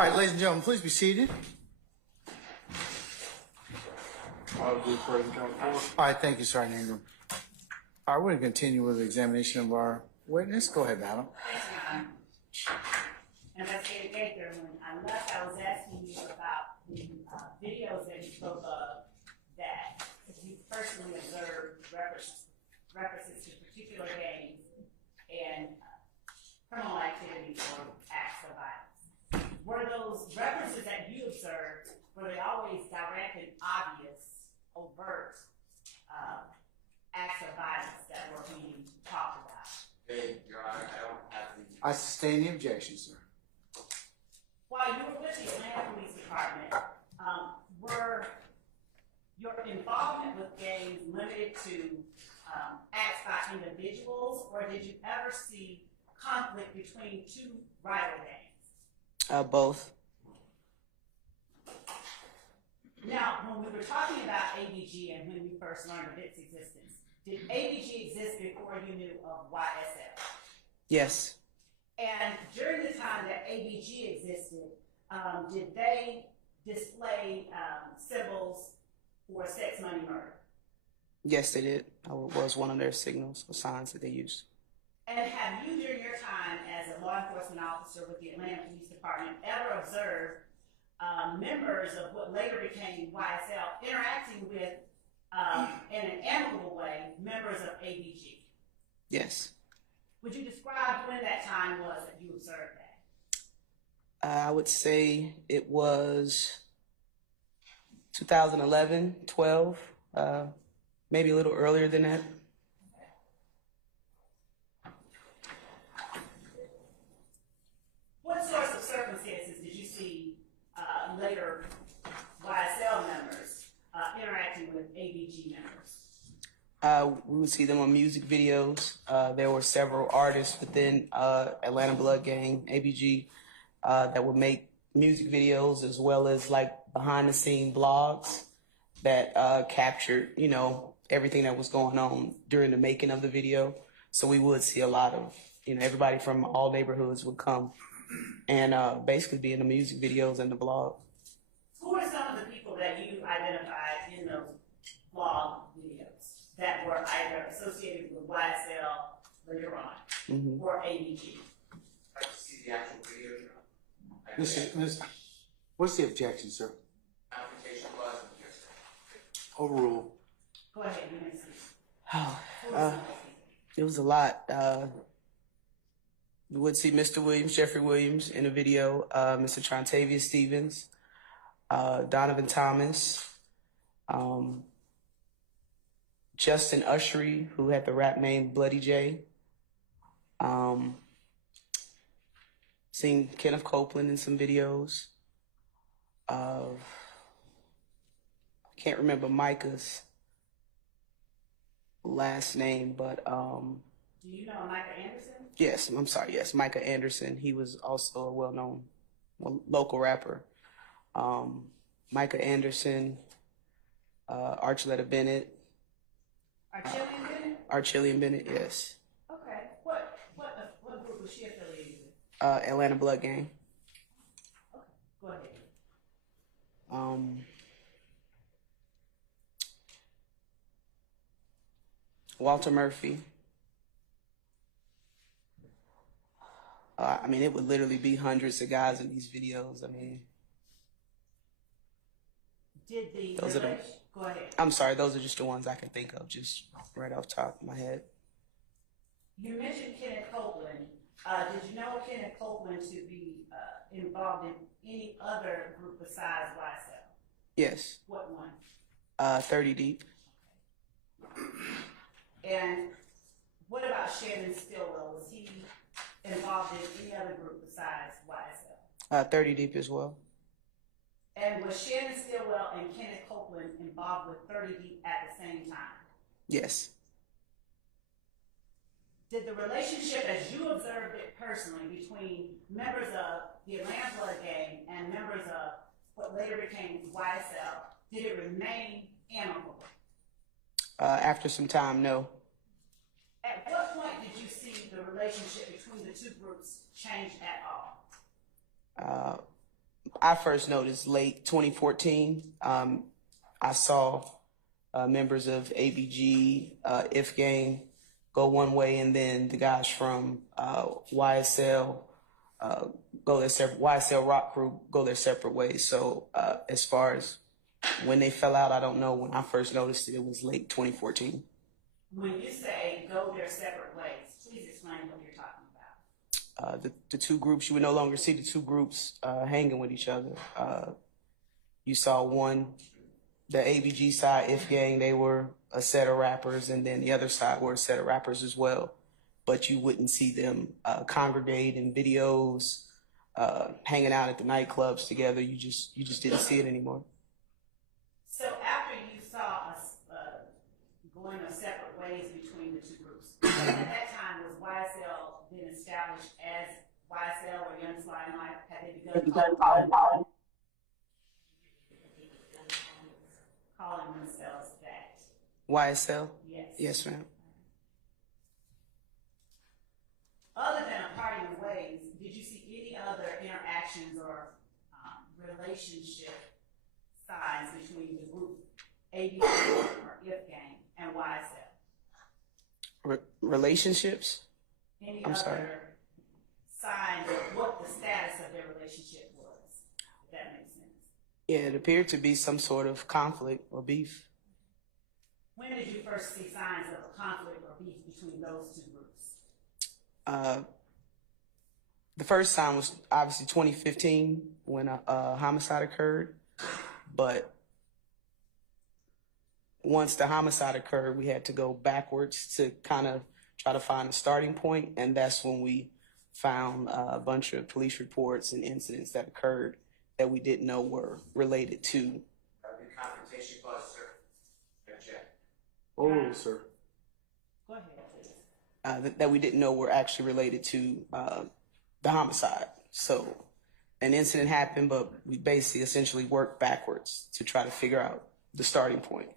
All right, ladies and gentlemen, please be seated. I'll do present count four. All right, thank you, Sergeant Ingram. All right, we're going to continue with the examination of our witness. Go ahead, madam. Investigator Gaither, when I left, I was asking you about the videos that you spoke of that you personally observed references to particular gangs and criminal activity or acts of violence. Were those references that you observed, were they always direct and obvious, overt acts of violence that were being talked about? Hey, Your Honor, I don't have the. I sustain the objection, sir. While you were with the Atlanta Police Department, were your involvement with gangs limited to acts by individuals, or did you ever see conflict between two rival gangs? Both. Now, when we were talking about ABG and when we first learned of its existence, did ABG exist before you knew of YSL? Yes. And during the time that ABG existed, did they display symbols for sex, money, murder? Yes, they did. I was one of their signals or signs that they used. And have you, during your time as a law enforcement officer with the Atlanta Police Department, ever observed members of what later became YSL interacting with, in an amicable way, members of ABG? Yes. Would you describe when that time was that you observed that? I would say it was 2011, 12, maybe a little earlier than that. What sorts of circumstances did you see later YSL members interacting with ABG members? We would see them on music videos. There were several artists within Atlanta Blood Gang, ABG, that would make music videos as well as like behind the scene blogs that captured, you know, everything that was going on during the making of the video. So we would see a lot of, you know, everybody from all neighborhoods would come and basically be in the music videos and the blog. Who are some of the people that you identified in those blog videos that were either associated with YSL later on or ABG? I can see the actual video. What's the objection, sir? Application was an objection. Overruled. Go ahead, you may see. It was a lot. We would see Mr. Williams, Jeffrey Williams in the video, Mr. Trontavia Stevens, Donovan Thomas, Justin Ushery, who had the rap name Bloody J. Seen Kenneth Copeland in some videos. I can't remember Micah's last name, but Do you know Micah Anderson? yes, I'm sorry, yes, Micah Anderson. He was also a well-known local rapper. Micah Anderson, Archuleta Bennett. Archillian Bennett? Archillian Bennett, yes. Okay. What group was she affiliated with? Atlanta Blood Gang. Okay, go ahead. Walter Murphy. I mean, it would literally be hundreds of guys in these videos. I mean, Did the those are the, go ahead. I'm sorry, those are just the ones I can think of, just right off the top of my head. You mentioned Kenneth Copeland. Did you know Kenneth Copeland to be involved in any other group besides YSL? Yes. What one? 30 Deep. And what about Shannon Stillwell? Was he involved in any other group besides YSL? 30 Deep as well. And was Shannon Stillwell and Kenneth Copeland involved with 30 Deep at the same time? Yes. Did the relationship, as you observed it personally, between members of the Atlanta Blood Gang and members of what later became YSL, did it remain amicable? After some time, no. At what point did you see the relationship between the two groups change at all? I first noticed late 2014. I saw members of ABG, If Gang go one way, and then the guys from YSL go their separate YSL Rock Crew go their separate ways. So as far as when they fell out, I don't know. When I first noticed it, it was late 2014. When you say go their separate ways, please explain what you're talking about. The two groups, you would no longer see the two groups hanging with each other. You saw one, the ABG side, If Gang, they were a set of rappers, and then the other side were a set of rappers as well. But you wouldn't see them congregate in videos, hanging out at the nightclubs together. You just didn't see it anymore. So after you saw us going our separate ways between the two groups, at that time was YSL been established as YSL or Young Slide Life? Had they begun calling themselves that? YSL? Yes. Yes, ma'am. Other than a parting of ways, did you see any other interactions or relationship signs between the group ABG or If Gang and YSL? Relationships? Any I'm other sorry. signs of what the status of their relationship was? If that makes sense. Yeah, it appeared to be some sort of conflict or beef. When did you first see signs of a conflict or beef between those two groups? The first time was obviously 2015 when a homicide occurred, but once the homicide occurred, we had to go backwards to kind of try to find a starting point, and that's when we found a bunch of police reports and incidents that occurred that we didn't know were related to. The confrontation clause, sir. Object. Overruled, sir. Go ahead, please. That we didn't know were actually related to the homicide. So an incident happened, but we basically essentially worked backwards to try to figure out the starting point.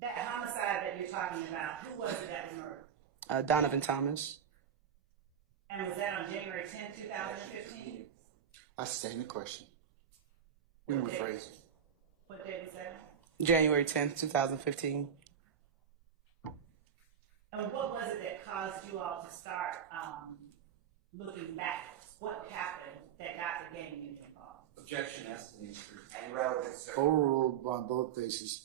That homicide that you're talking about, who was it that was murdered? Donovan Thomas. And was that on January 10th, 2015? I sustain the question. We can rephrase. What date was that? January 10th, 2015. And what was it that caused you all to start looking backwards? What happened that got the gang unit involved? Objection as to the instrument. And relevant, sir. Overruled on both bases.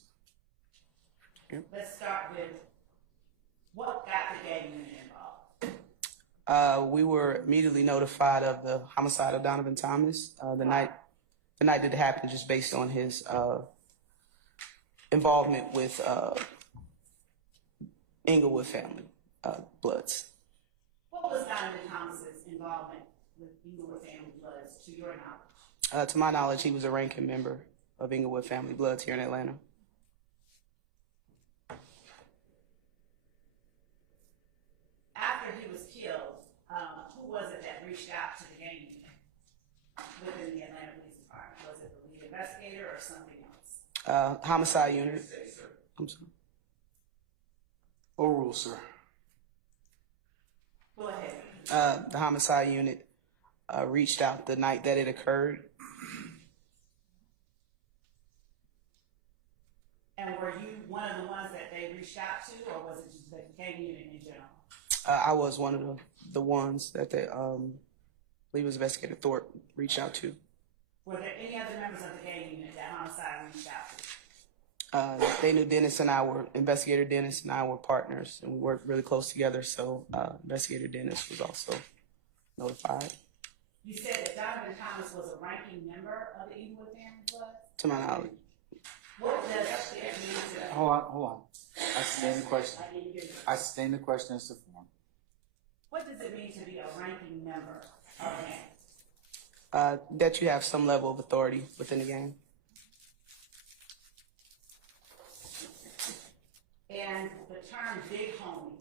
Let's start with what got the gang unit involved? We were immediately notified of the homicide of Donovan Thomas the night that it happened, just based on his involvement with Inglewood family Bloods. What was Donovan Thomas's involvement with Inglewood family Bloods, to your knowledge? To my knowledge, he was a ranking member of Inglewood family Bloods here in Atlanta. After he was killed, who was it that reached out to the gang unit within the Atlanta Police Department? Was it the lead investigator or something else? Homicide unit. Say, sir. I'm sorry. Overruled, sir. Go ahead. The homicide unit reached out the night that it occurred. And were you one of the ones that they reached out to, or was it just the gang unit in general? I was one of the ones that they, I believe it was Investigator Thorpe, reached out to. Were there any other members of the gang unit that homicide reached out to? They knew Dennis and I were, Investigator Dennis and I were partners, and we worked really close together, so Investigator Dennis was also notified. You said that Donovan Thomas was a ranking member of the Inglewood family Bloods? To my knowledge. What does it mean to... Hold on. I sustain the question. I didn't hear you. I sustain the question as to form. What does it mean to be a ranking member of a gang? That you have some level of authority within the gang. And the term big homie,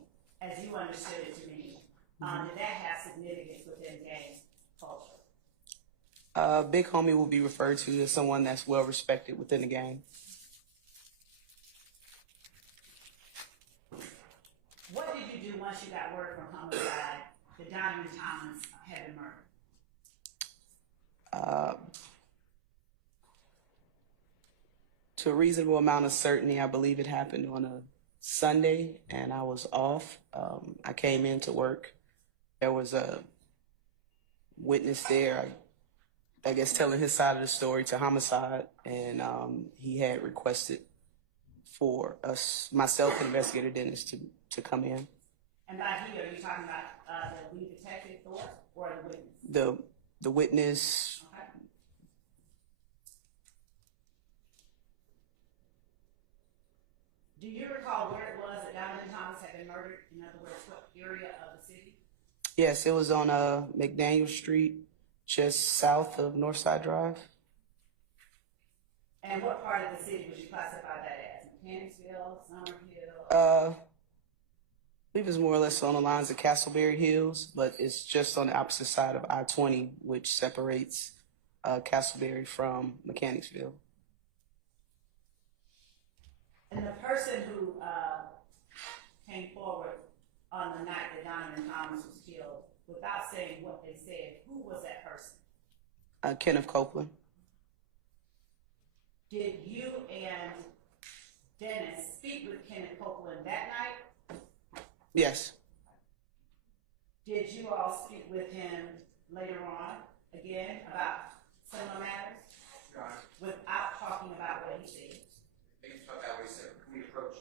as you understood it to me, did that have significance within gang culture? Big homie will be referred to as someone that's well respected within the gang. What did you do once you got word from homicide that Donovan Thomas had been To a reasonable amount of certainty, I believe it happened on a Sunday, and I was off. I came into work. There was a witness there, I guess, telling his side of the story to homicide, and he had requested for us, myself and investigator Dennis, to come in. And by he, are you talking about the lead detective Thorpe or the witness? The witness. Okay. Do you recall where it was that Donovan Thomas had been murdered? In other words, what area of the city? Yes, it was on McDaniel Street, just south of Northside Drive. And what part of the city would you classify that as? Mechanicsville, Summerhill? I believe it's more or less on the lines of Castleberry Hills, but it's just on the opposite side of I-20, which separates Castleberry from Mechanicsville. And the person who came forward on the night that Donovan Thomas was killed, without saying what they said, who was that person? Kenneth Copeland. Did you and Dennis speak with Kenneth Copeland that night? Yes. Did you all speak with him later on, again, about similar matters? Your Honor, Without talking about what he said? they can talk that way, sir. Can we approach?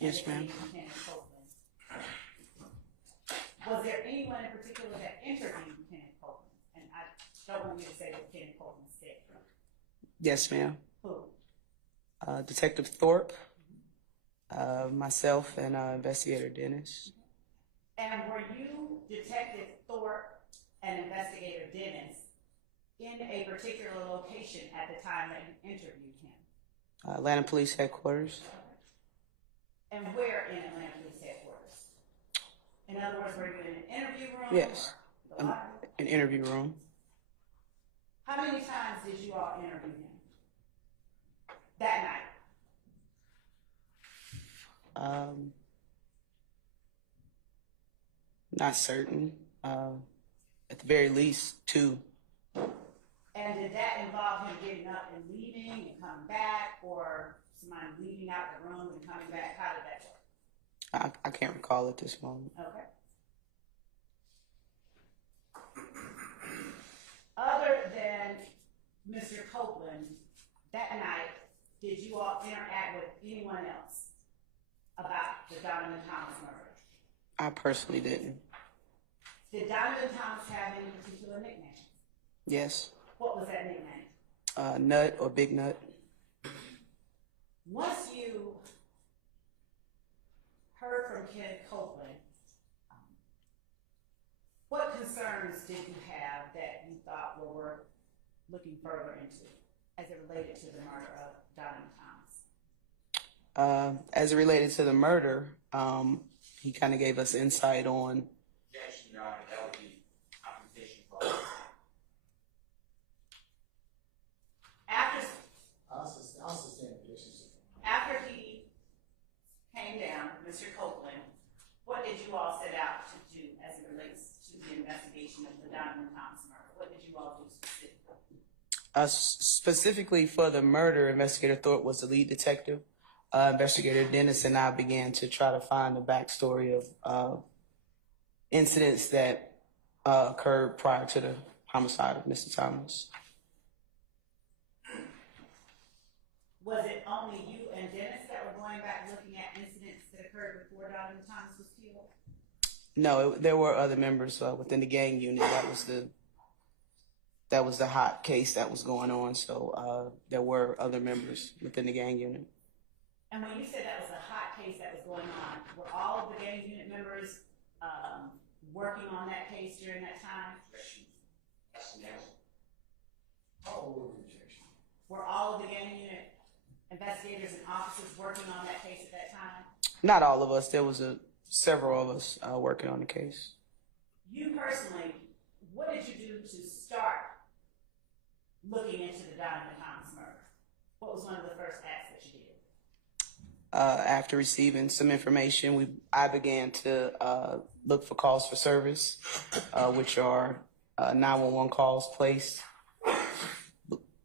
Yes, ma'am. Lieutenant Copeland. Was there anyone in particular that interviewed Lieutenant Copeland? And I don't want you to say what Lieutenant Copeland said. Yes, ma'am. Who? Detective Thorpe, myself, and Investigator Dennis. And were you Detective Thorpe and Investigator Dennis in a particular location at the time that you interviewed him? Atlanta Police Headquarters. And where in Atlanta Police Headquarters? In other words, were you in an interview room? Yes, Or the locker room? an interview room. How many times did you all interview him that night? Not certain. At the very least, 2. And did that involve him getting up and leaving and coming back, or somebody leaving out the room and coming back? How did that work? I can't recall at this moment. Okay. Other than Mr. Copeland, that night, did you all interact with anyone else about the Donovan Thomas murder? I personally didn't. Did Donovan Thomas have any particular nickname? Yes. What was that nickname? Nut or Big Nut. Once you heard from Kenneth Copeland, what concerns did you have that you thought were worth looking further into as it related to the murder of Donovan Thomas? As it related to the murder, he kind of gave us insight on. Objection, Your Honor, that would be confrontation clause. I'll sustain objection. After he came down, Mr. Copeland, what did you all set out to do as it relates to the investigation of the Donovan Thomas murder? What did you all do specifically? Specifically for the murder, Investigator Thorpe was the lead detective. Investigator Dennis and I began to try to find the backstory of incidents that occurred prior to the homicide of Mr. Thomas. Was it only you and Dennis that were going back looking at incidents that occurred before Donovan Thomas was killed? No, there were other members within the gang unit. That was the hot case that was going on. So there were other members within the gang unit. And when you said that was a hot case that was going on, were all of the gang unit members working on that case during that time? Objection. Yes, yes. Were all of the gang unit investigators and officers working on that case at that time? Not all of us. There was several of us working on the case. You personally, what did you do to start looking into the Donovan Thomas murder? What was one of the first acts that you did? After receiving some information, I began to look for calls for service, which are 911 calls placed,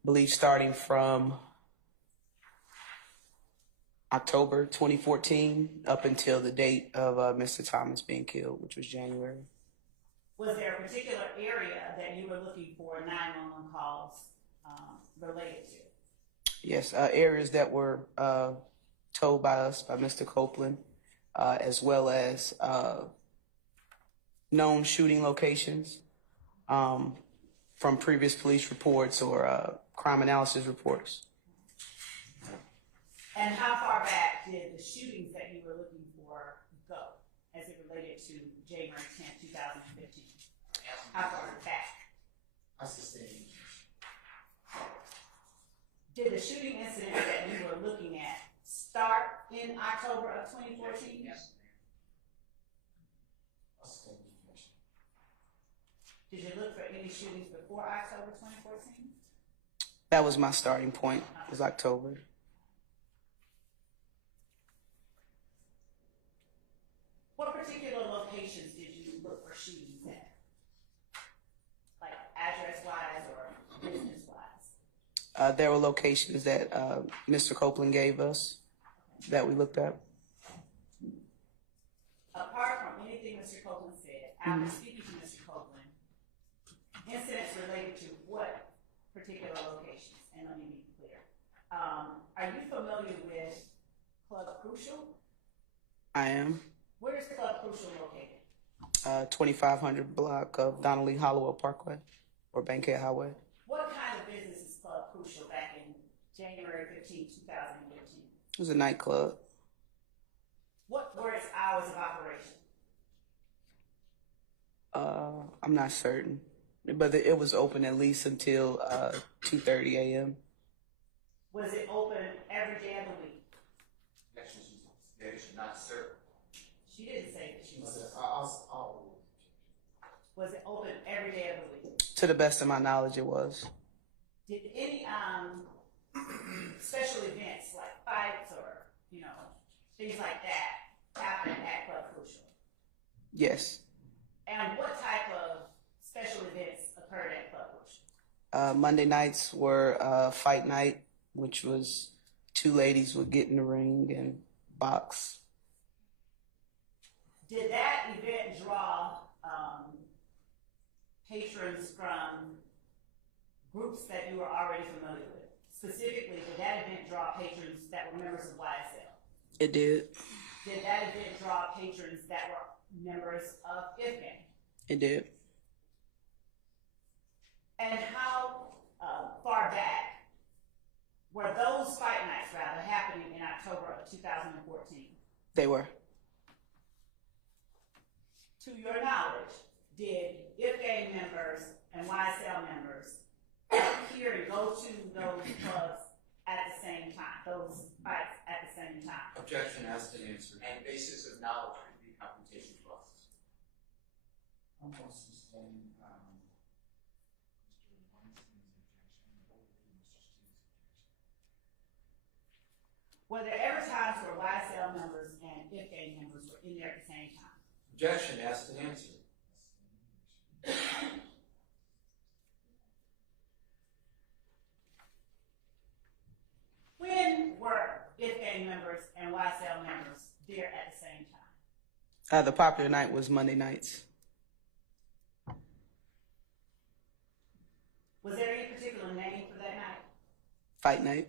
believe starting from October 2014 up until the date of Mr. Thomas being killed, which was January. Was there a particular area that you were looking for 911 calls related to? Yes, areas that were told by us, by Mr. Copeland, as well as known shooting locations from previous police reports or crime analysis reports. And how far back did the shootings that you were looking for go as it related to January 10th, 2015? How far back? I sustain. Did the shooting incident that you were looking at start in October of 2014? Yes, I sustain the objection. Did you look for any shootings before October 2014? That was my starting point, was October. What particular locations did you look for shootings at? Like address-wise or business-wise? There were locations that Mr. Copeland gave us that we looked at. Apart from anything Mr. Copeland said, after speaking to Mr. Copeland, incidents related to what particular locations? And let me be clear. Are you familiar with Club Crucial? I am. Where is Club Crucial located? 2500 block of Donnelly Hollowell Parkway or Bankhead Highway. What kind of business is Club Crucial back in January 15, 2015? It was a nightclub. What were its hours of operation? I'm not certain, but it was open at least until 2:30 a.m. Was it open every day of the week? Objection, they should not serve. She didn't say that she was. Was it open every day of the week? To the best of my knowledge, it was. Did any special events like fights or things like that happen at Club Crucial? Yes. And what type of special events occurred at Club Crucial? Monday nights were fight night, which was two ladies would get in the ring and box. Did that event draw patrons from groups that you were already familiar with? Specifically, did that event draw patrons that were members of YSL? It did. Did that event draw patrons that were members of IFGAN? It did. And how far back were those fight nights happening in October of 2014? They were. To your knowledge, did IFGAN members and YSL members appear and go to those clubs at the same time, those fights at the same time? Objection asked and answered. And basis of knowledge would be confrontation clause. I'm going to sustain, Were there ever times where YSL members and IFGAN members were in there at the same time? Objection asked and answered. When were IFGAN members and YSL members there at the same time? The popular night was Monday nights. Was there any particular name for that night? Fight night.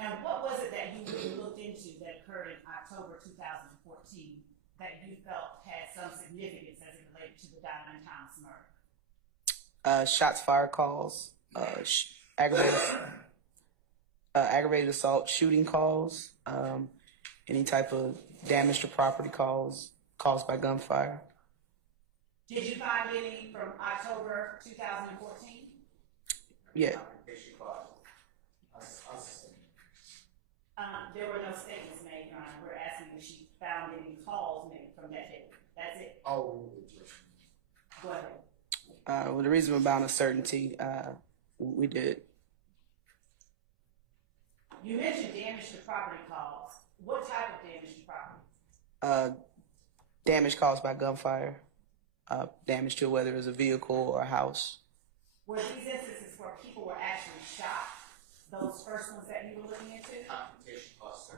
And what was it that you really looked into that occurred in October 2014 that you felt had some significance as it related to the Diamond Thomas murder? Shots fired calls, aggravated assault, shooting calls, any type of damage to property calls caused by gunfire. Did you find any from October 2014? Yeah. Confrontation clause. There were no statements made, Your Honor. We're asking if she found any calls made from that date. That's it. Oh, Go ahead. With a reasonable amount of certainty, we did. You mentioned damage to property calls. What type of damage to property? Damage caused by gunfire, damage to whether it was a vehicle or a house. Were these instances where people were actually shot? Those first ones that you were looking into? confrontation clause, sir.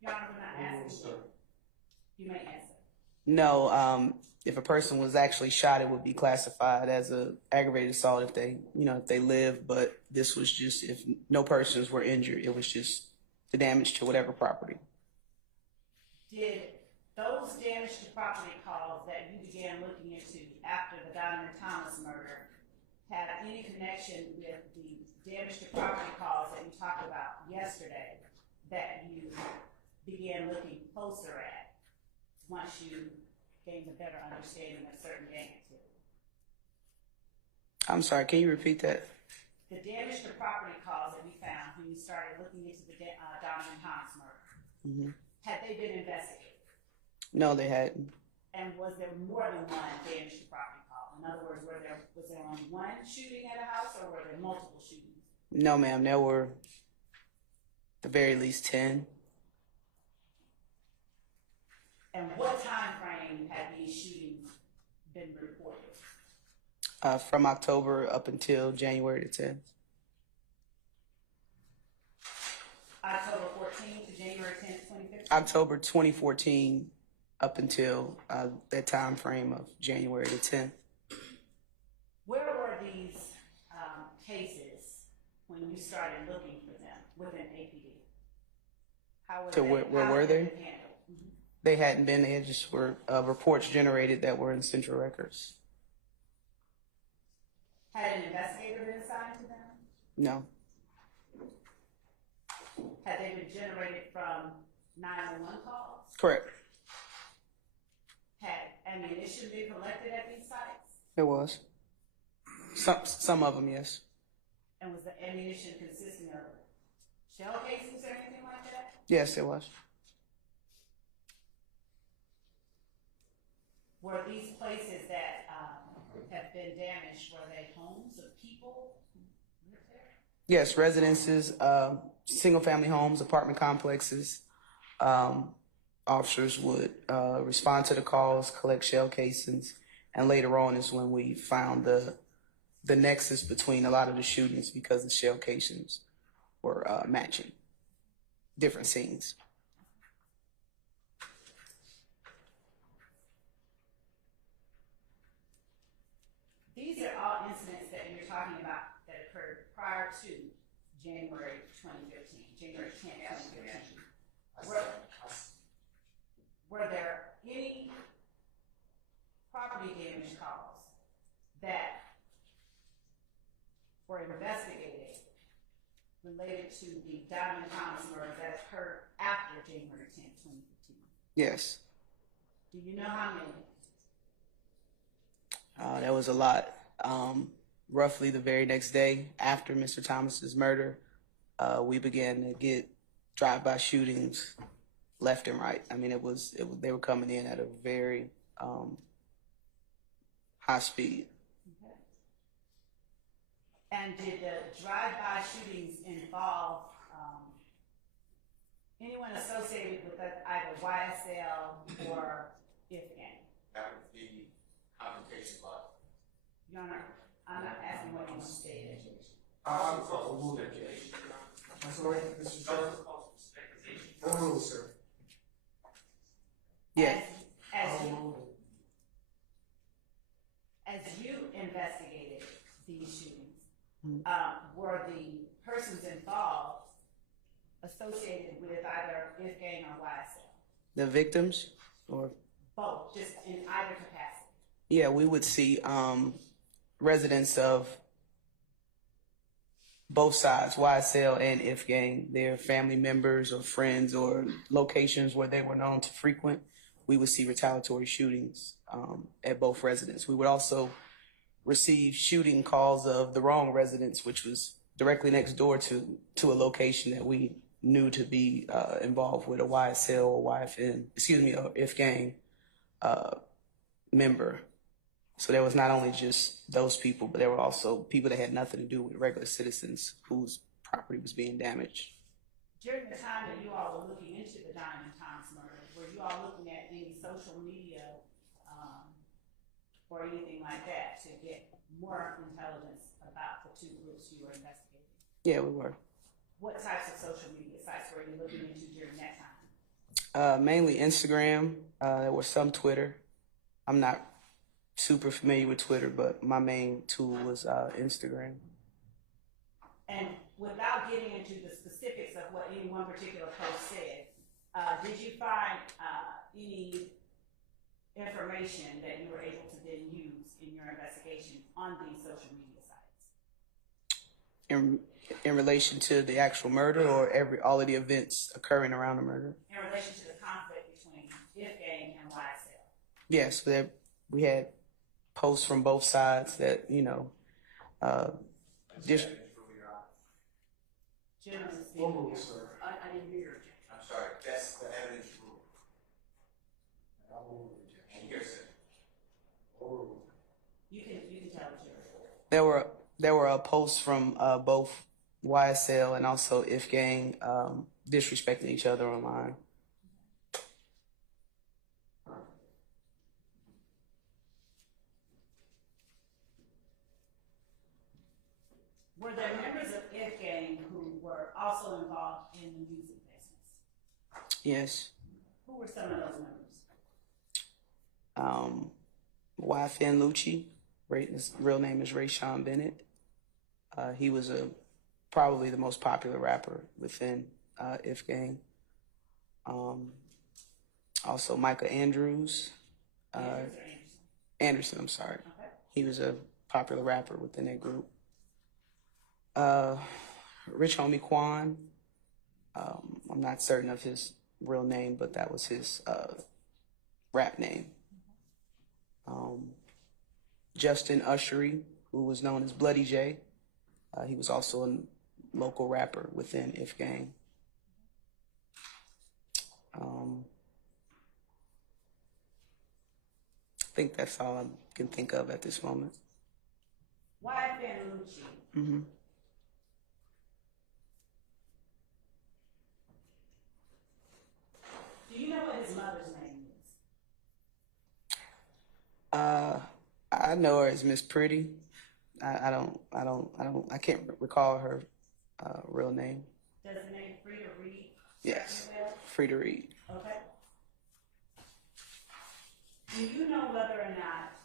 Your Honor, we're not asking you. You may answer. No, if a person was actually shot, it would be classified as a aggravated assault if they live. But this was just if no persons were injured, it was just the damage to whatever property. Did those damage to property calls that you began looking into after the Donovan Thomas murder have any connection with the damage to property calls that you talked about yesterday that you began looking closer at once you gained a better understanding of certain gang activity? I'm sorry, can you repeat that? The damage to property calls that we found when you started looking into the Donovan Thomas murder, had they been investigated? No, they hadn't. And was there more than one damage to property call? In other words, was there only one shooting at a house or were there multiple shootings? No, ma'am, there were at the very least 10. And what time frame had these shootings been reported? From October up until January the 10th. October 14th to January 10th, 2015? October 2014 up until that time frame of January the 10th. Where were these cases when you started looking for them within APD? How were To where how were had they? been handled? They hadn't been. They just were reports generated that were in central records. Had an investigator been assigned to them? No. Had they been generated from 911 calls? Correct. Had ammunition been collected at these sites? There was. Some of them, yes. And was the ammunition consisting of shell casings or anything like that? Yes, there was. Were these places that have been damaged, were they homes of people who lived there? Yes, residences, single-family homes, apartment complexes. Officers would respond to the calls, collect shell casings, and later on is when we found the nexus between a lot of the shootings because the shell casings were matching different scenes. These are all incidents that you're talking about that occurred prior to January 2015, January 10th, 2015. Were there any property damage calls that were investigated related to the Diamond Thomas murder that occurred after January 10th, 2015? Yes. Do you know how many? That was a lot. Roughly the very next day after Mr. Thomas's murder, we began to get drive-by shootings left and right. I mean, they were coming in at a very high speed. Okay. And did the drive-by shootings involve anyone associated with either YSL or IF gang? That would be confrontation clause. Your Honor, I'm not asking what you want to say. I'm sorry, Mr. Chairman. Overruled, sir. Yes. As you investigated these shootings, were the persons involved associated with either IF gang or YSL? The victims, or Both, just in either capacity. yeah, we would see residents of both sides, YSL and IF gang, their family members or friends or locations where they were known to frequent. We would see retaliatory shootings at both residents. We would also receive shooting calls of the wrong residents, which was directly next door to a location that we knew to be involved with a YSL or or IF gang member. So there was not only just those people, but there were also people that had nothing to do with regular citizens whose property was being damaged. During the time that you all were looking into the Diamond Thomas murder, were you all looking at any social media or anything like that to get more intelligence about the two groups you were investigating? Yeah, we were. What types of social media sites were you looking into during that time? Mainly Instagram. There was some Twitter. I'm not super familiar with Twitter, but my main tool was Instagram. And without getting into the specifics of what any one particular post said, did you find any information that you were able to then use in your investigation on these social media sites? In relation to the actual murder, or all of the events occurring around the murder? In relation to the conflict between IF gang and YSL? Yes, we had posts from both sides that, just Generally speaking. Overruled, sir. I didn't hear your objection. I'm sorry, that's the evidence rule. And here's it. Overruled. You can tell the jury. there were posts from both YSL and also IF gang disrespecting each other online. Were there members of IF gang who were also involved in the music business? Yes. Who were some of those members? YFN Lucci, his real name is Rayshawn Bennett. He was probably the most popular rapper within IF gang. Also Micah Andrews, Andrews or Anderson? Anderson, I'm sorry. Okay. He was a popular rapper within that group. Rich Homie Quan, I'm not certain of his real name, but that was his rap name. Justin Ushery, who was known as Bloody J. He was also a local rapper within If Gang. I think that's all I can think of at this moment. YSL. Mm-hmm. Do you know what his mother's name is? I know her as Miss Pretty. I can't recall her real name. Does the name Frida Reed? Yes, ring a bell? Frida Reed. Okay. Do you know whether or not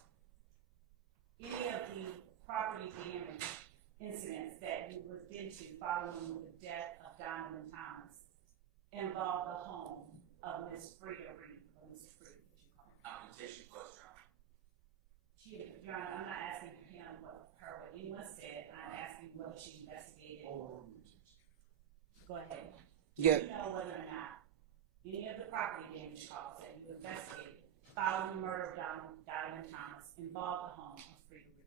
any of the property damage incidents that you looked into following the death of Donovan Thomas involved the home of Miss Frida Reed, or Miss Frida, as you call her? Compensation clause, Your Honor. Your Honor, I'm not asking him what anyone said. I'm asking whether she investigated. Go ahead. Yeah. Do you know whether or not any of the property damage calls that you investigated following the murder of Donovan Thomas involved the home of Frida Reed?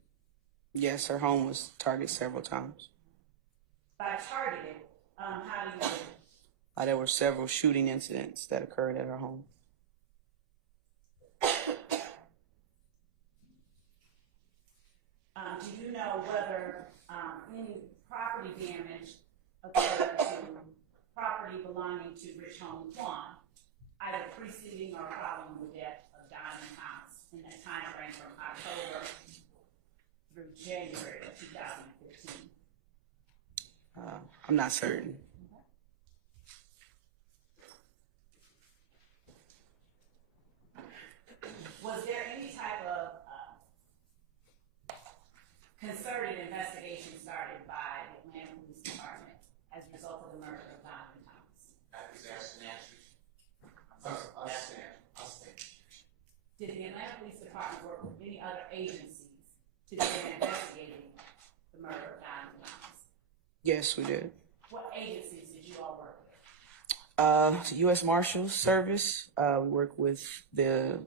Yes, her home was targeted several times. By targeted, how do you know? There were several shooting incidents that occurred at her home. Do you know whether any property damage occurred to property belonging to Rich Homie Quan, either preceding or following the death of Donovan Thomas in that time frame from October through January of 2015? I'm not certain. Was there any type of concerted investigation started by the Atlanta Police Department as a result of the murder of Donovan Thomas? That is asked and answered. Did the Atlanta Police Department work with any other agencies to begin investigating the murder of Donovan Thomas? Yes, we did. What agencies did you all work with? U.S. Marshals Service. We work with the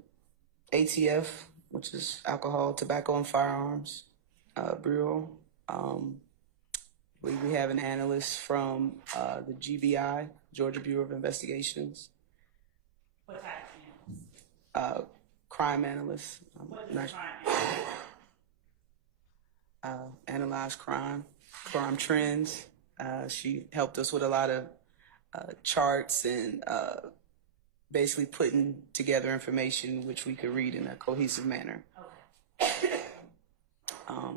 ATF, which is Alcohol, Tobacco, and Firearms Bureau. We have an analyst from the GBI, Georgia Bureau of Investigations. What type of analysts? Crime analyst. What does crime analyst? Analyze crime trends. She helped us with a lot of charts and basically putting together information which we could read in a cohesive manner. Okay. I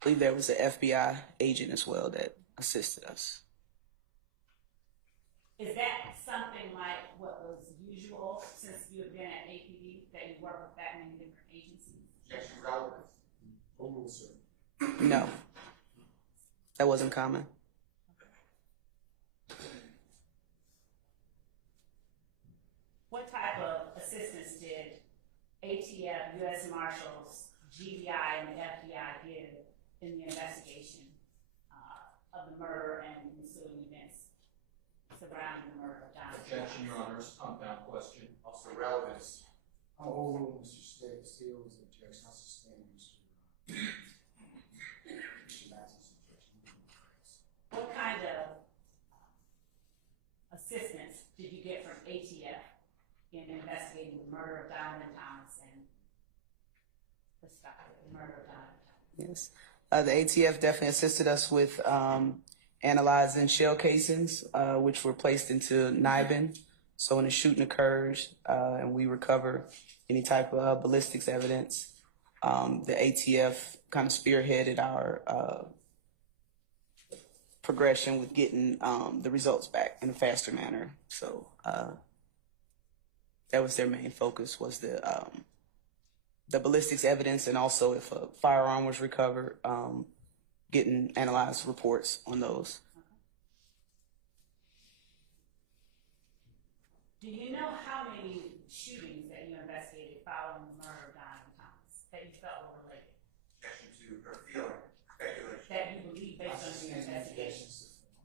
believe there was an FBI agent as well that assisted us. Is that something like what was usual since you have been at APD, that you work with that many different agencies? Objection relevant. No, that wasn't common. What type of assistance did ATF, U.S. Marshals, GBI, and the FBI give in the investigation of the murder and ensuing events surrounding the murder of Donovan? Objection, Your Honor, it's a compound question. Also relevance. I'll overrule Mr. Steele's objection. I'll sustain Mr. Massey's objection. What kind of assistance did you get from ATF in investigating the murder of Donovan Thomas and the murder of Donovan Thomas? Yes. The ATF definitely assisted us with analyzing shell casings, which were placed into NIBIN. So when a shooting occurs and we recover any type of ballistics evidence, the ATF kind of spearheaded our progression with getting the results back in a faster manner. So that was their main focus, was the ballistics evidence, and also if a firearm was recovered, getting analyzed reports on those. Do you know how many shootings that you investigated following the murder of Donovan Thomas that you felt were related? Objection to her feeling, speculation. That you believe I based on your sustain the investigation? objections to form.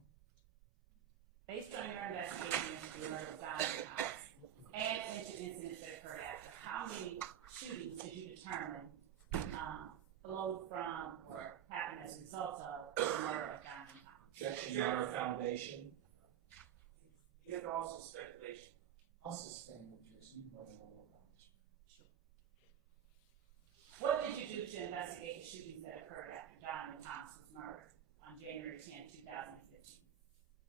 Based on your investigation into the murder of Donovan Thomas and into incidents that occurred after, how many shootings did you determine flowed from or happened as a result of the murder of Donovan Thomas? Objection, Your Honor, foundation. You have also speculation. I'll sustain the objection. You know the law knowledge. What did you do to investigate the shootings that occurred after Donovan Thomas was murdered on January 10, 2015?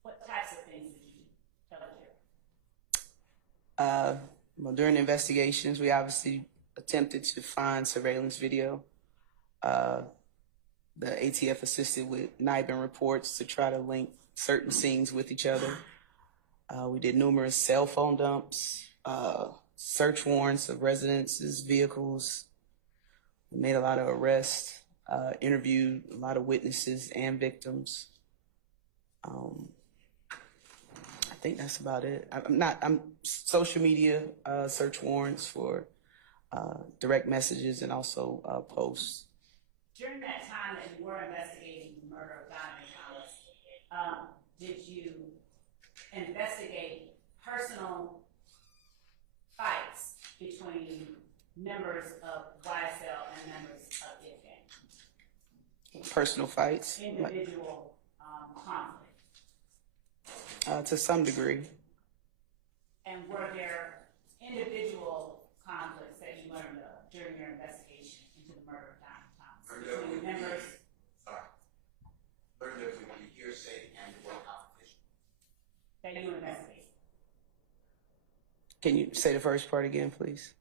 What types of things did you do? Tell the jury. Well, during the investigations, we obviously attempted to find surveillance video. The ATF assisted with NIBIN reports to try to link certain scenes with each other. We did numerous cell phone dumps, search warrants of residences, vehicles. We made a lot of arrests, interviewed a lot of witnesses and victims. I think that's about it. I'm social media search warrants for direct messages and also posts. During that time that you were investigating the murder of Donovan Thomas, did you investigate personal fights between members of YSL and members of IF gang? Personal fights, Individual conflict. to some degree. And were there individual conflicts that you learned of during your investigation into the murder of Donovan Thomas? Between members Learned of the hearsay and or competition. that you investigated? Can you say the first part again, please?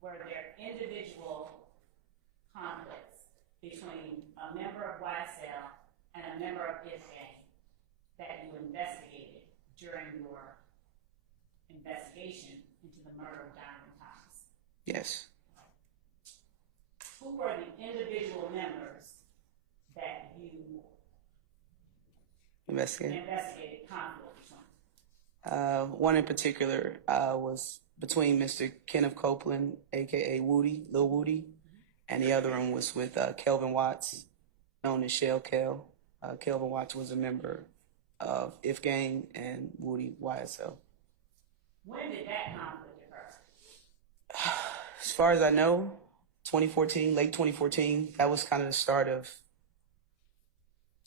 Were there individual conflicts between a member of YSL and a member of IF gang that you investigated during your investigation into the murder of Donovan Thomas? Yes. Who were the individual members that you investigated conflict between? One in particular was between Mr. Kenneth Copeland, aka Woody, Lil Woody, and the other one was with Kelvin Watts, known as Shell Kel. Kelvin Watts was a member of IF Gang and Woody YSL. When did that conflict occur? As far as I know, 2014, late 2014, that was kind of the start of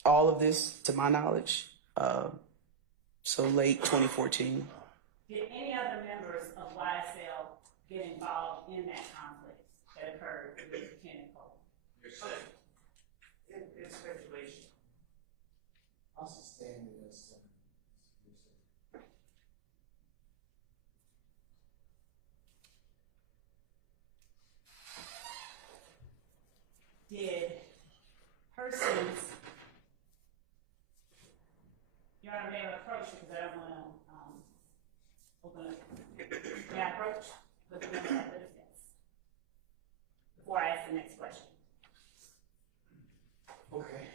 all of this, to my knowledge. So late 2014. Did any other members of YSL get involved in that conflict that occurred with Ken and Cole? You're saying. It's speculation. I'll sustain the Did persons, Your Honor, may I approach because I don't want to open up. May I approach with the member of the defense before I ask the next question? Okay.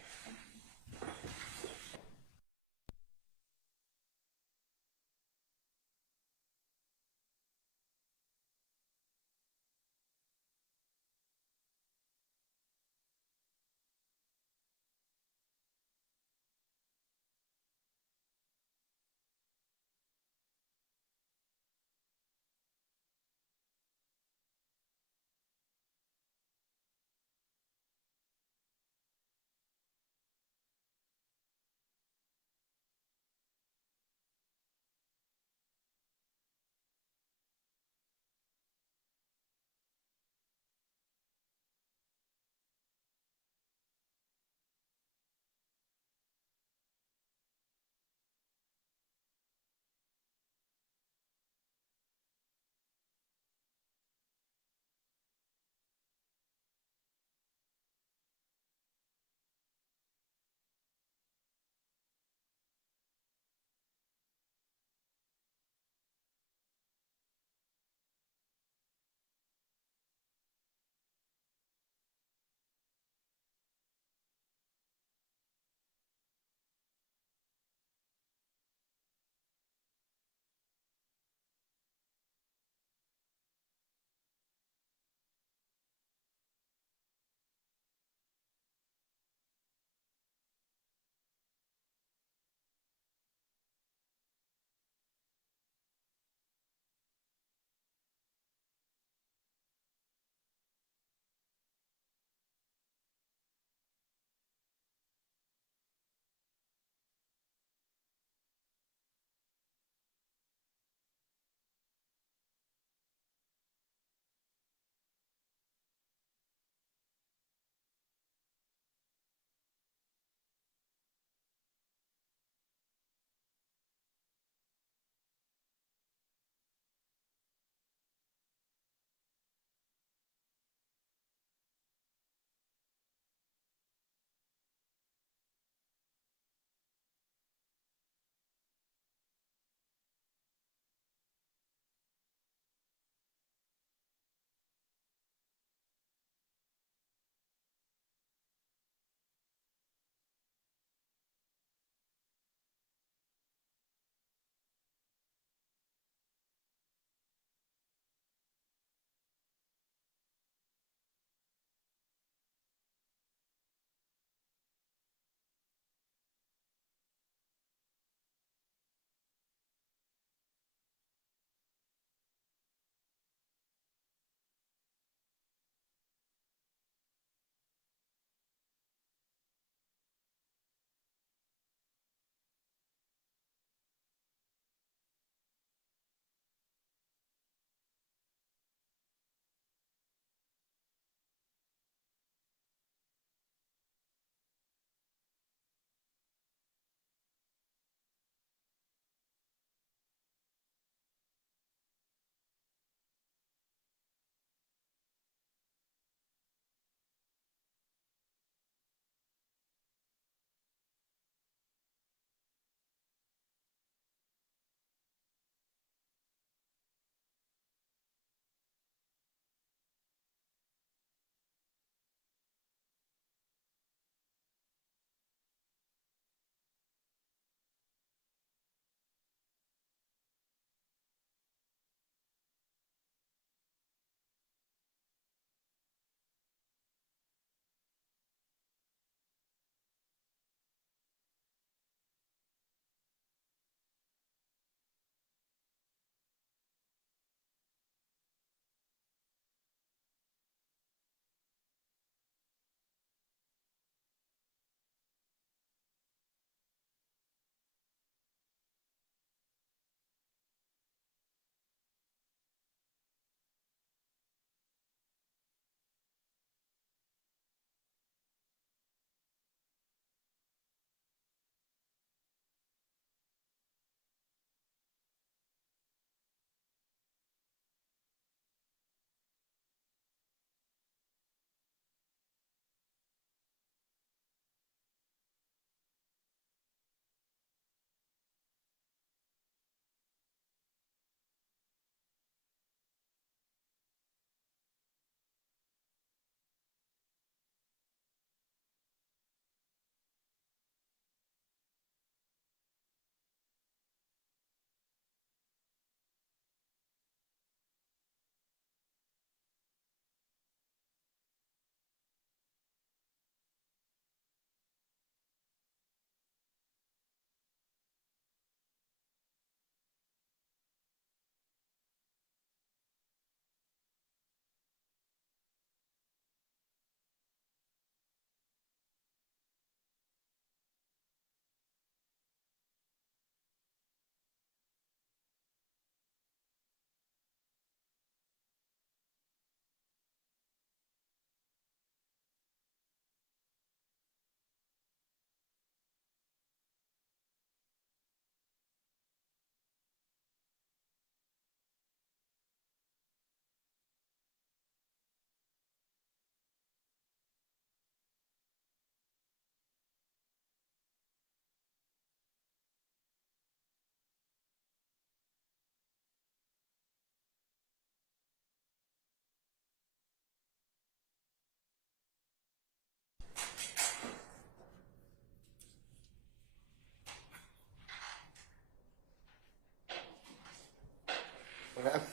What happened?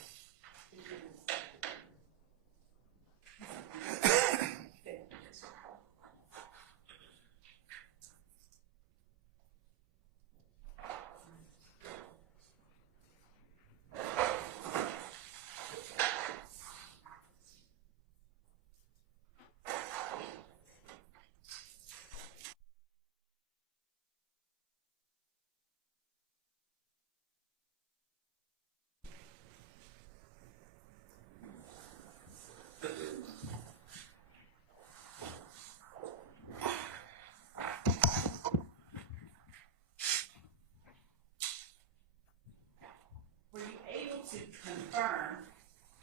Were you able to confirm,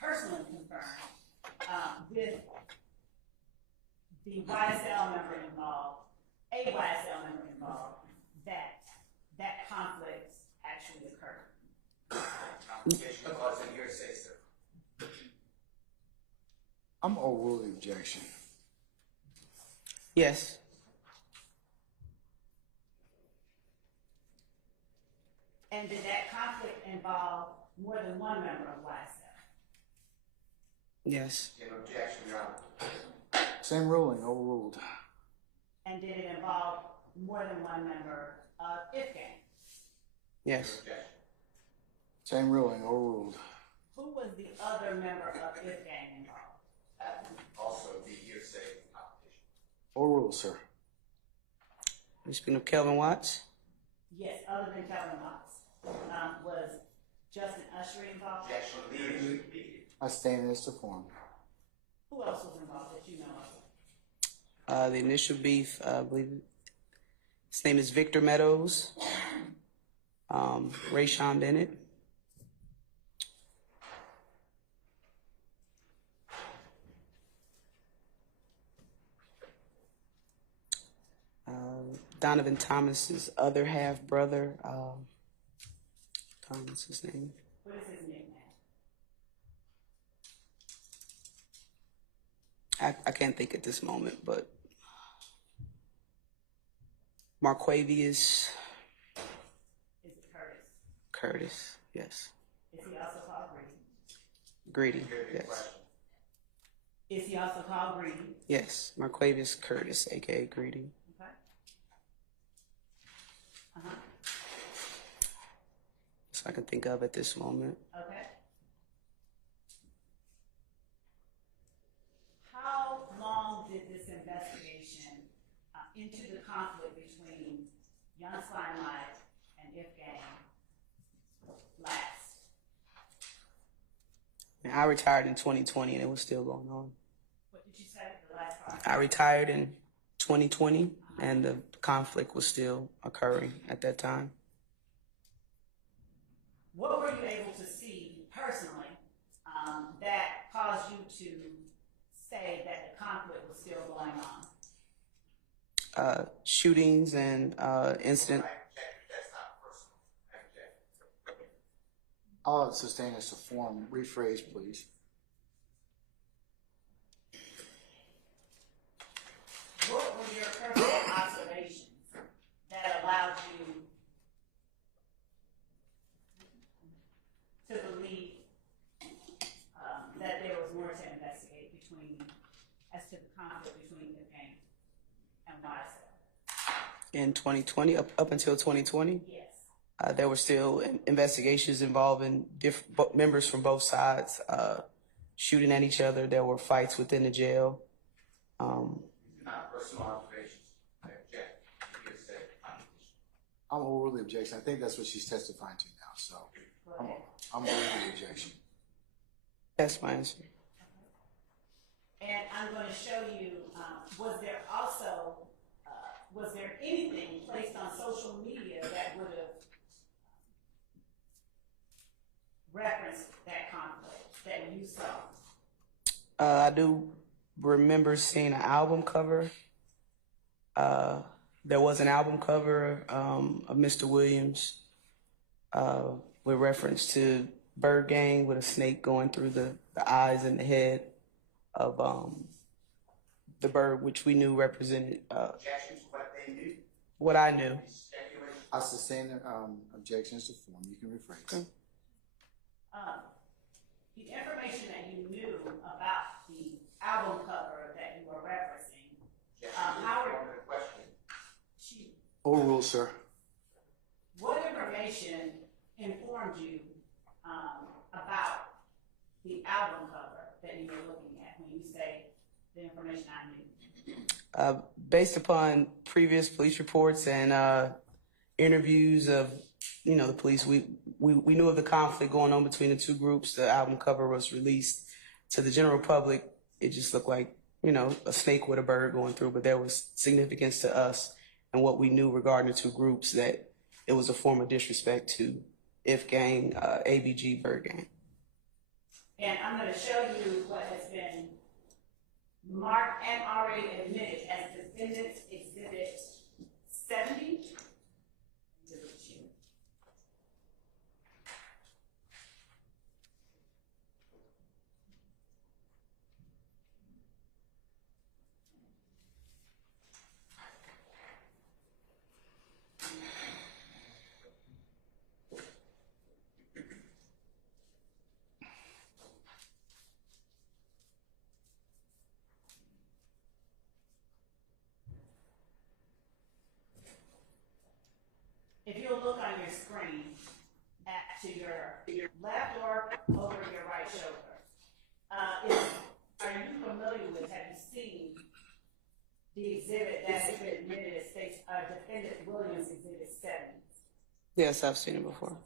personally confirm, with the YSL member involved, a YSL member involved, that that conflict actually occurred? Confrontation clause in hearsay, sir. I'm overrule the objection. Yes. And did that conflict involve more than one member of YSL? Yes. In objection, Your Honor. Same ruling, overruled. And did it involve more than one member of IFGANG? Yes. Objection. Same ruling, overruled. Who was the other member of IFGANG involved? Also, the hearsay competition. Overruled, sir. You speaking of Kelvin Watts? Yes, other than Kelvin Watts. Was Justin Usher involved? Objection, leaders. I stand as to form. Who else was involved that you know of? The initial beef, I believe his name is Victor Meadows, Rayshawn Bennett. Donovan Thomas's other half brother, what's his name? What is his nickname? I can't think at this moment, but Marquavius Is it Curtis? Curtis, yes. Is he also called Greedy? Greedy, yes. Is he also called Greedy? Yes, Marquavius Curtis, aka Greedy. Okay. Uh-huh. That's what I can think of at this moment. Okay. How long did this investigation into the conflict between Young Limelight and IFGANG last? And I retired in 2020 and it was still going on. What did you say, the last part? I retired in 2020 and the conflict was still occurring at that time. What were you able to see personally that caused you to say that the conflict was still going on? Shootings and incident. I object. That's not personal. I object. I'll sustain as to form. Rephrase, please. What were your personal observations that allowed you to believe that there was more to investigate as to the conflict between the gang and YSL? In 2020, up until 2020, Yes. there were still investigations involving members from both sides shooting at each other. There were fights within the jail. Not personal observations. I object. Hearsay competition. I'm overrule the objection. I think that's what she's testifying to now, so Go ahead. I'm overrule the objection. That's my answer. And I'm going to show you, was there anything placed on social media that would have referenced that conflict that you saw? I do remember seeing an album cover. There was an album cover of Mr. Williams with reference to Bird Gang with a snake going through the eyes and the head of the bird, which we knew represented Objection to what they knew. what I knew. Speculation. I sustain objections to form. You can rephrase. Okay. The information that you knew about the album cover that you were referencing, Objection to Howard- the form of the question. Overruled, sir. what information informed you about the album cover that you were looking at when you say the information I knew? Based upon previous police reports and interviews of, the police, we knew of the conflict going on between the two groups. The album cover was released to the general public. It just looked like, a snake with a bird going through, but there was significance to us and what we knew regarding the two groups, that it was a form of disrespect to If Gang, ABG, Bird Gang. And I'm going to show you what has been marked and already admitted as Defendant's Exhibit 70. If you'll look on your screen to your left or over your right shoulder, are you familiar with, have you seen the exhibit that has been admitted as Defendant Williams Exhibit 70? Yes, I've seen it before.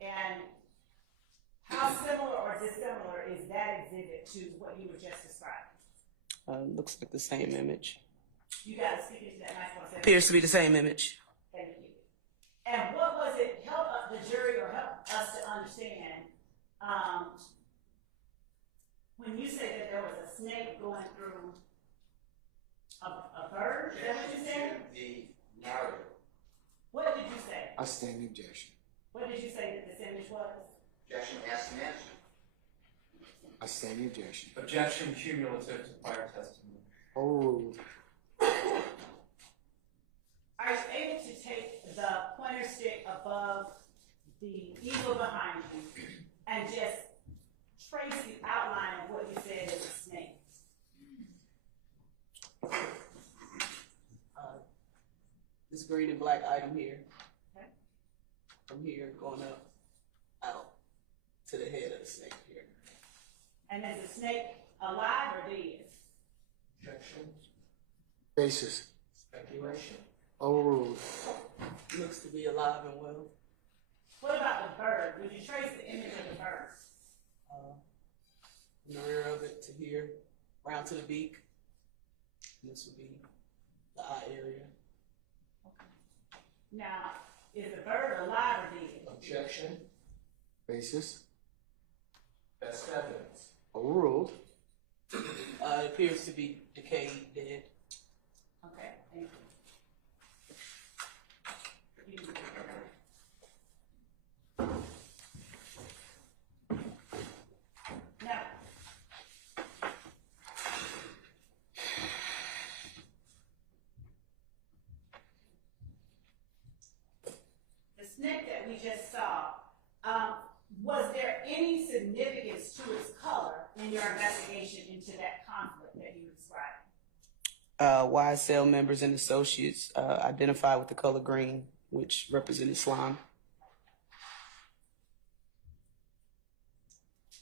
And how similar or dissimilar is that exhibit to what you were just describing? Looks like the same image. You got to speak into that microphone. Appears to be the same image. Thank you. And what was it, help the jury or help us to understand, when you say that there was a snake going through a bird, is that what you said? The narrative. What did you say? I stand the objection. What did you say that this image was? Objection asked and answered. I stand the objection. Objection cumulative to prior testimony. Overruled. Are you able to take the pointer stick above the eagle behind you and just trace the outline of what you said is a snake? This green and black item here. Okay. From here going up, out to the head of the snake here. And is the snake alive or dead? Objection. Basis. Speculation. Overruled. Looks to be alive and well. What about the bird? Would you trace the image of the bird? From the rear of it to here, round to the beak. And this would be the eye area. Now, is the bird alive or dead? Objection. Basis. Best evidence. Overruled. It appears to be decayed, dead. Okay, thank you. Now, the snake that we just saw, was there any significance to its color in your investigation into that conflict that you described? YSL members and associates identified with the color green, which represented slime.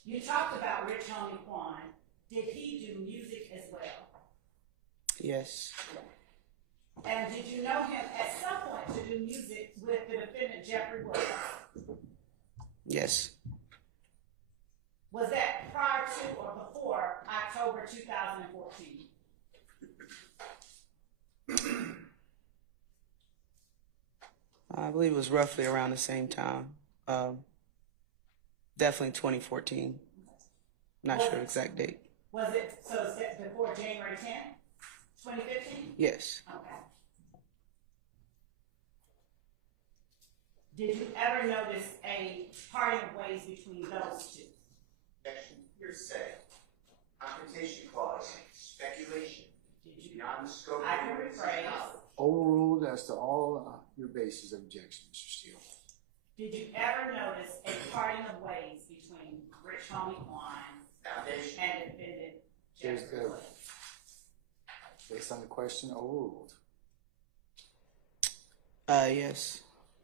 You talked about Rich Homie Quan. Did he do music as well? Yes. And did you know him at some point to do music with the defendant Jeffrey Williams? Yes. Was that prior to or before October 2014? I believe it was roughly around the same time. Definitely 2014. Not sure exact date. Was it, so is that before January 10th, 2015? Yes. Okay. Did you ever notice a parting of ways between those two? Objection. Hearsay. Confrontation clause. Speculation. Did you, beyond the scope I of can the witness's rephrase. knowledge. Overruled as to all your bases of objection, Mr. Steele. Did you ever notice a parting of ways between Rich Homie Quan Foundation, and defendant There's Jeffrey the- Williams? Based on the question, overruled. Yes.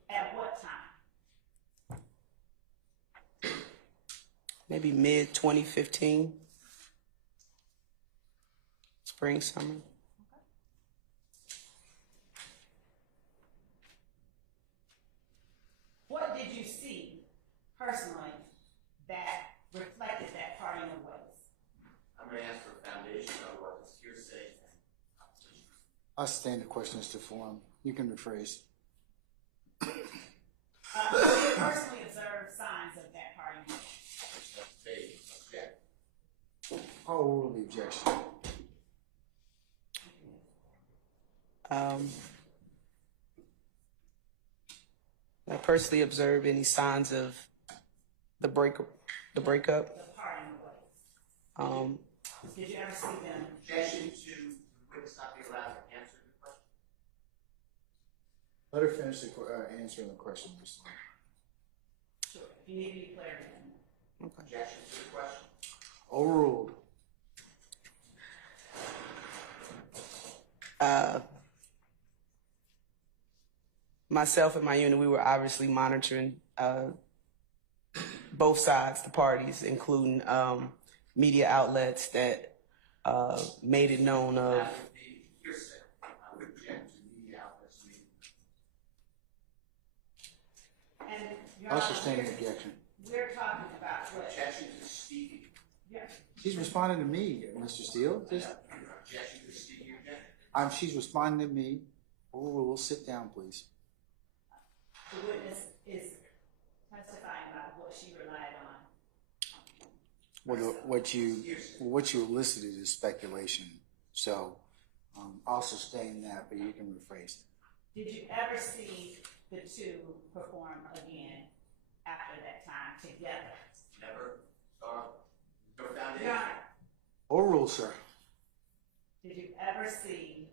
At what time? Maybe mid 2015. Spring, summer. What did you see personally that reflected that parting of ways? I'm gonna ask for a foundation, otherwise it's hearsay. I stand the question as to form. You can rephrase. Did you personally observe signs of that parting of ways? Vague, object. I'll overrule the objection. I personally observed any signs of the breakup. The parting of ways. Um, Did you ever see them? Objection to the witness not be allowed to answer the question. Let her finish answering the question, Mr. Sure. If you need to be clear then. Objection to the question. Overruled. Myself and my unit, we were obviously monitoring both sides, the parties, including media outlets that made it known of. That would be hearsay. I would object to media outlets meeting. And Your I'll Honor, sustain the we're- objection. We're talking about what? Objection to speaking. Yeah. She's responding to me, Mr. Steele. Just, Objection to speaking objection. she's responding to me. Overruled. Sit down, please. The witness is testifying about what she relied on. What you elicited is speculation. So I'll sustain that, but you can rephrase it. Did you ever see the two perform again after that time together? Never saw no Your foundation. Honor, Overruled, sir. did you ever see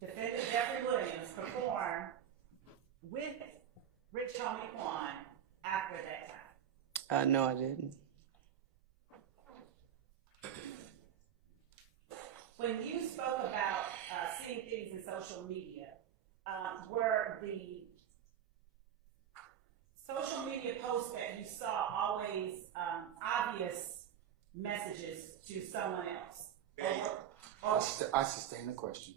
defendant Jeffrey Williams perform with Rich Homie Quan after that time? No, I didn't. When you spoke about seeing things in social media, were the social media posts that you saw always obvious messages to someone else? Or I sustain the question.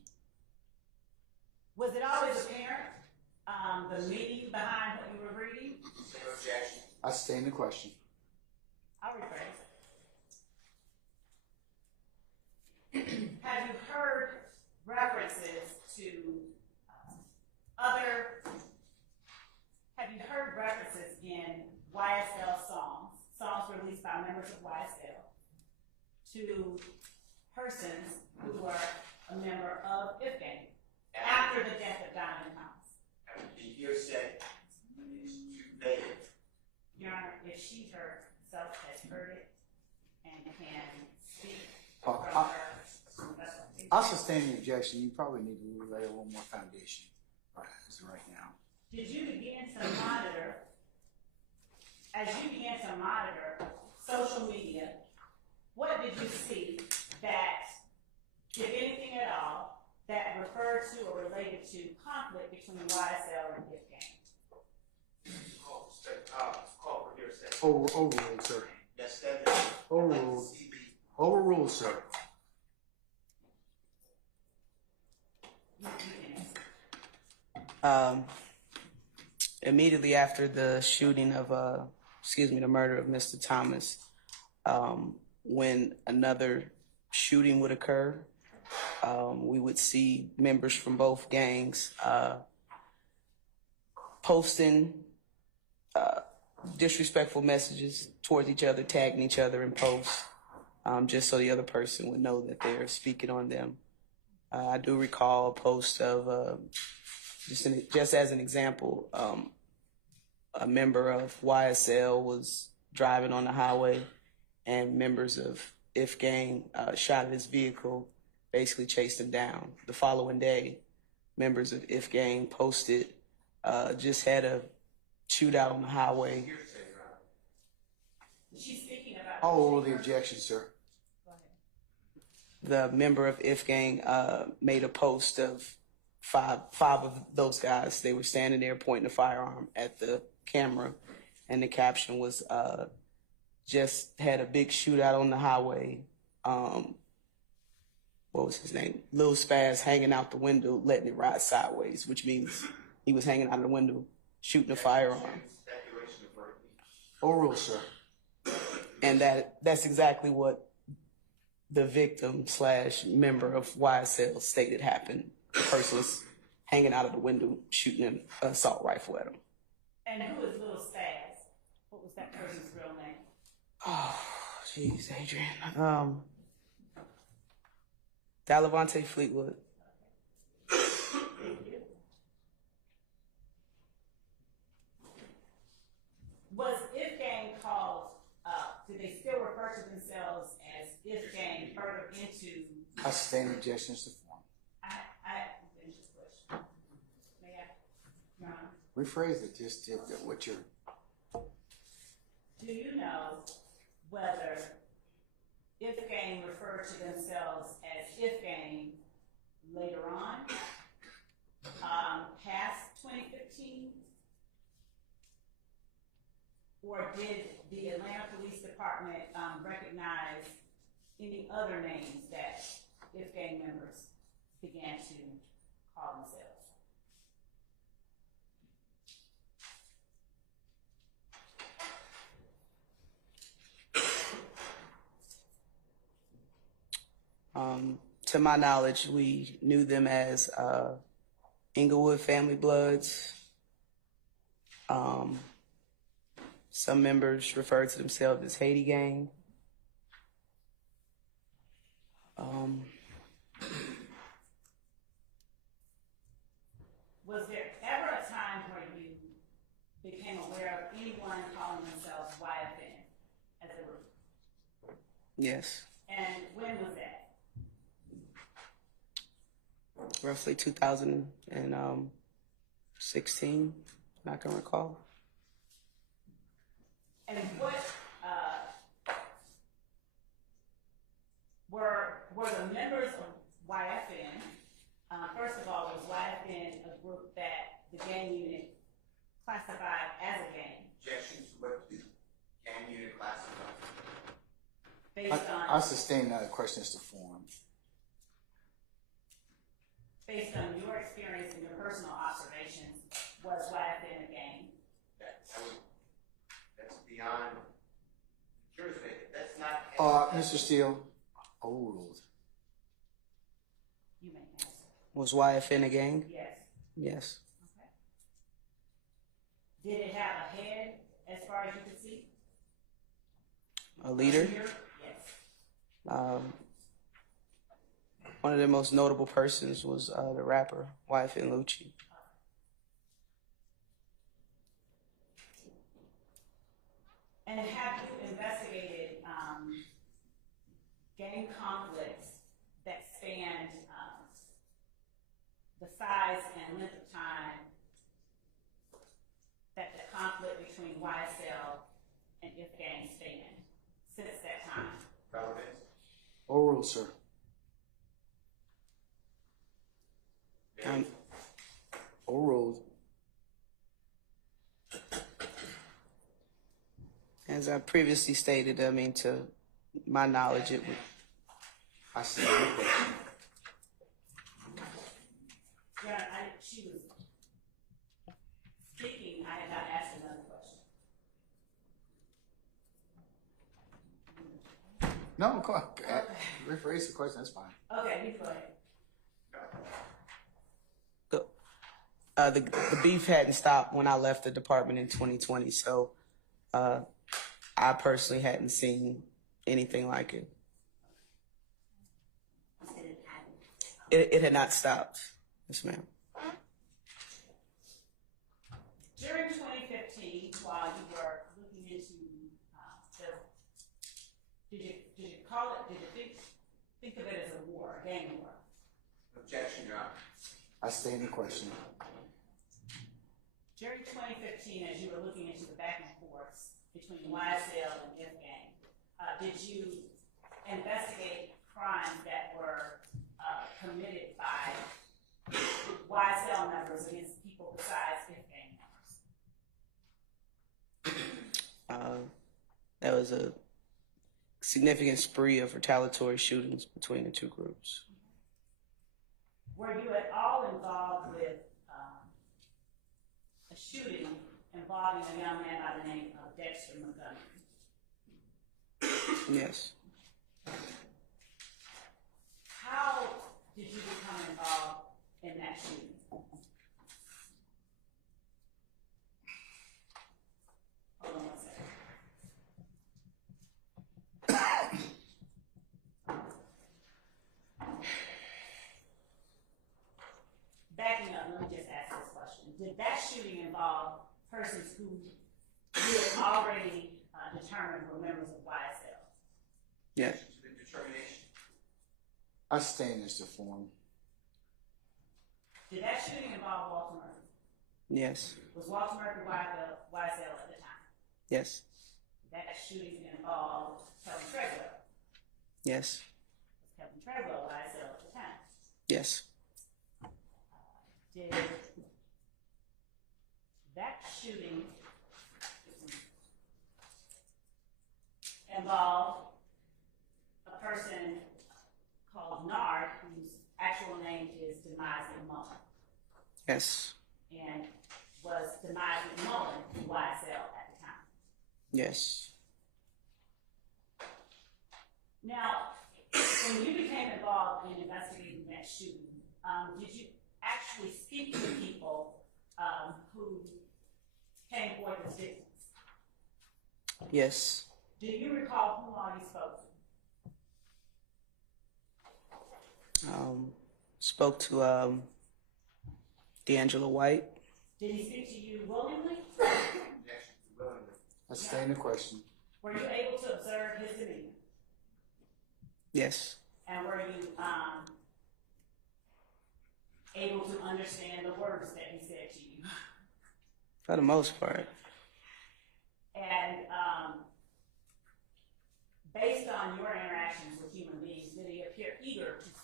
was it always apparent, the meaning behind what you were reading? Same objection. I sustain the question. I'll rephrase. Have you heard references to have you heard references in YSL songs released by members of YSL, to persons who were a member of If Gang after the death of Diamond House? That would be hearsay. It's too vague. Your Honor, if she herself has heard it and can speak Oh, from her, that's what I'll sustain the objection. You probably need to lay a little more foundation as of right now. Did you begin to monitor, as you began to monitor social media, what did you see that, if anything at all, that referred to or related to conflict between YSL and If Gang? Call for hearsay. Overruled, sir. Yes, that is. Overruled. Overruled, sir. Immediately after the shooting of, the murder of Mr. Thomas, when another shooting would occur, we would see members from both gangs posting disrespectful messages towards each other, tagging each other in posts, just so the other person would know that they're speaking on them. I do recall a post of, just as an example, a member of YSL was driving on the highway and members of If Gang shot at his vehicle basically chased him down. The following day, members of If Gang posted, just had a shootout on the highway. Hearsay, Your Honor. She's speaking about. I'll rule the objection, sir. Go ahead. The member of If Gang made a post of five of those guys. They were standing there pointing a firearm at the camera, and the caption was, just had a big shootout on the highway. What was his name? Lil Spaz hanging out the window, letting it ride sideways, which means he was hanging out the window, shooting a firearm. Speculation of verdict. Overruled, sir. And that's exactly what the victim / member of YSL stated happened. The person was hanging out of the window, shooting an assault rifle at him. And who is Little Spaz? What was that person's real name? Oh, jeez, Adrian. Dalavante Fleetwood. Was If Gang called up? Did they still refer to themselves as If Gang further into? I sustain the objection to the form. I finish this question. May I? Your Honor? Rephrase it, just what you're. Do you know whether If Gang referred to themselves as If Gang later on, past 2015? Or did the Atlanta Police Department recognize any other names that If Gang members began to call themselves? To my knowledge, we knew them as Inglewood Family Bloods. Some members referred to themselves as Haiti Gang. Was there ever a time where you became aware of anyone calling themselves YFN as a group? Yes, And when was that? roughly 2016, I can recall. And what were the members of YFN? First of all, was YFN a group that the gang unit classified as a gang Objection to what the gang unit classified. based I on sustain that question as to form. based on your experience and your personal observations? Was YFN a gang? That's beyond jurisdiction. That's not. Mr. Steele, overruled. You may answer. Was YFN a gang? Yes. Yes. Okay. Did it have a head as far as you could see? A leader? Yes. One of the most notable persons was the rapper YFN Lucci. And have you investigated gang conflicts that spanned the size and length of time that the conflict between YSL and If Gang spanned since that time? Relevant. Overruled, sir. Overruled. As I previously stated, I mean, to my knowledge, it would. I sustain the question. Yeah, she was speaking. I had not asked another question. No, go ahead. Rephrase the question, that's fine. Okay, you go ahead. The beef hadn't stopped when I left the department in 2020, so I personally hadn't seen anything like it. It had not stopped. Yes, ma'am. During 2015, while you were looking into did you call it? Did you think of it as a war, a gang war? Objection, Your Honor. I stay in the question. During 2015, as you were looking into the back and forth between YSL and F Gang, did you investigate crimes that were committed by YSL members against people besides F Gang members? There was a significant spree of retaliatory shootings between the two groups. Were you at all involved with a shooting involving a young man by the name of Dexter Montgomery? Yes. How did you become involved in that shooting? Hold on one second. Backing up, let me just ask this question. Did that shooting involve persons who you had already determined were members of YSL? Yes. The determination. I stay in this form. Did that shooting involve Walter Murphy? Yes. Was Walter Murphy YSL at the time? Yes. Did that shooting involve Kevin Treadwell? Yes. Was Kevin Treadwell YSL at the time? Yes. Did that shooting involve a person called Nard, whose actual name is Demise Mullen? Yes. And was Demise Mullen YSL at the time? Yes. Now, when you became involved in investigating that shooting, did you actually speak to people who came forth as victims? Yes. Do you recall whom all you spoke to? Spoke to D'Angelo White. Did he speak to you willingly? Objection, willingly. I stay in the question. Were you able to observe his demeanor? Yes. And were you able to understand the words that he said to you? For the most part. And based on your interactions with human beings, did he appear eager to speak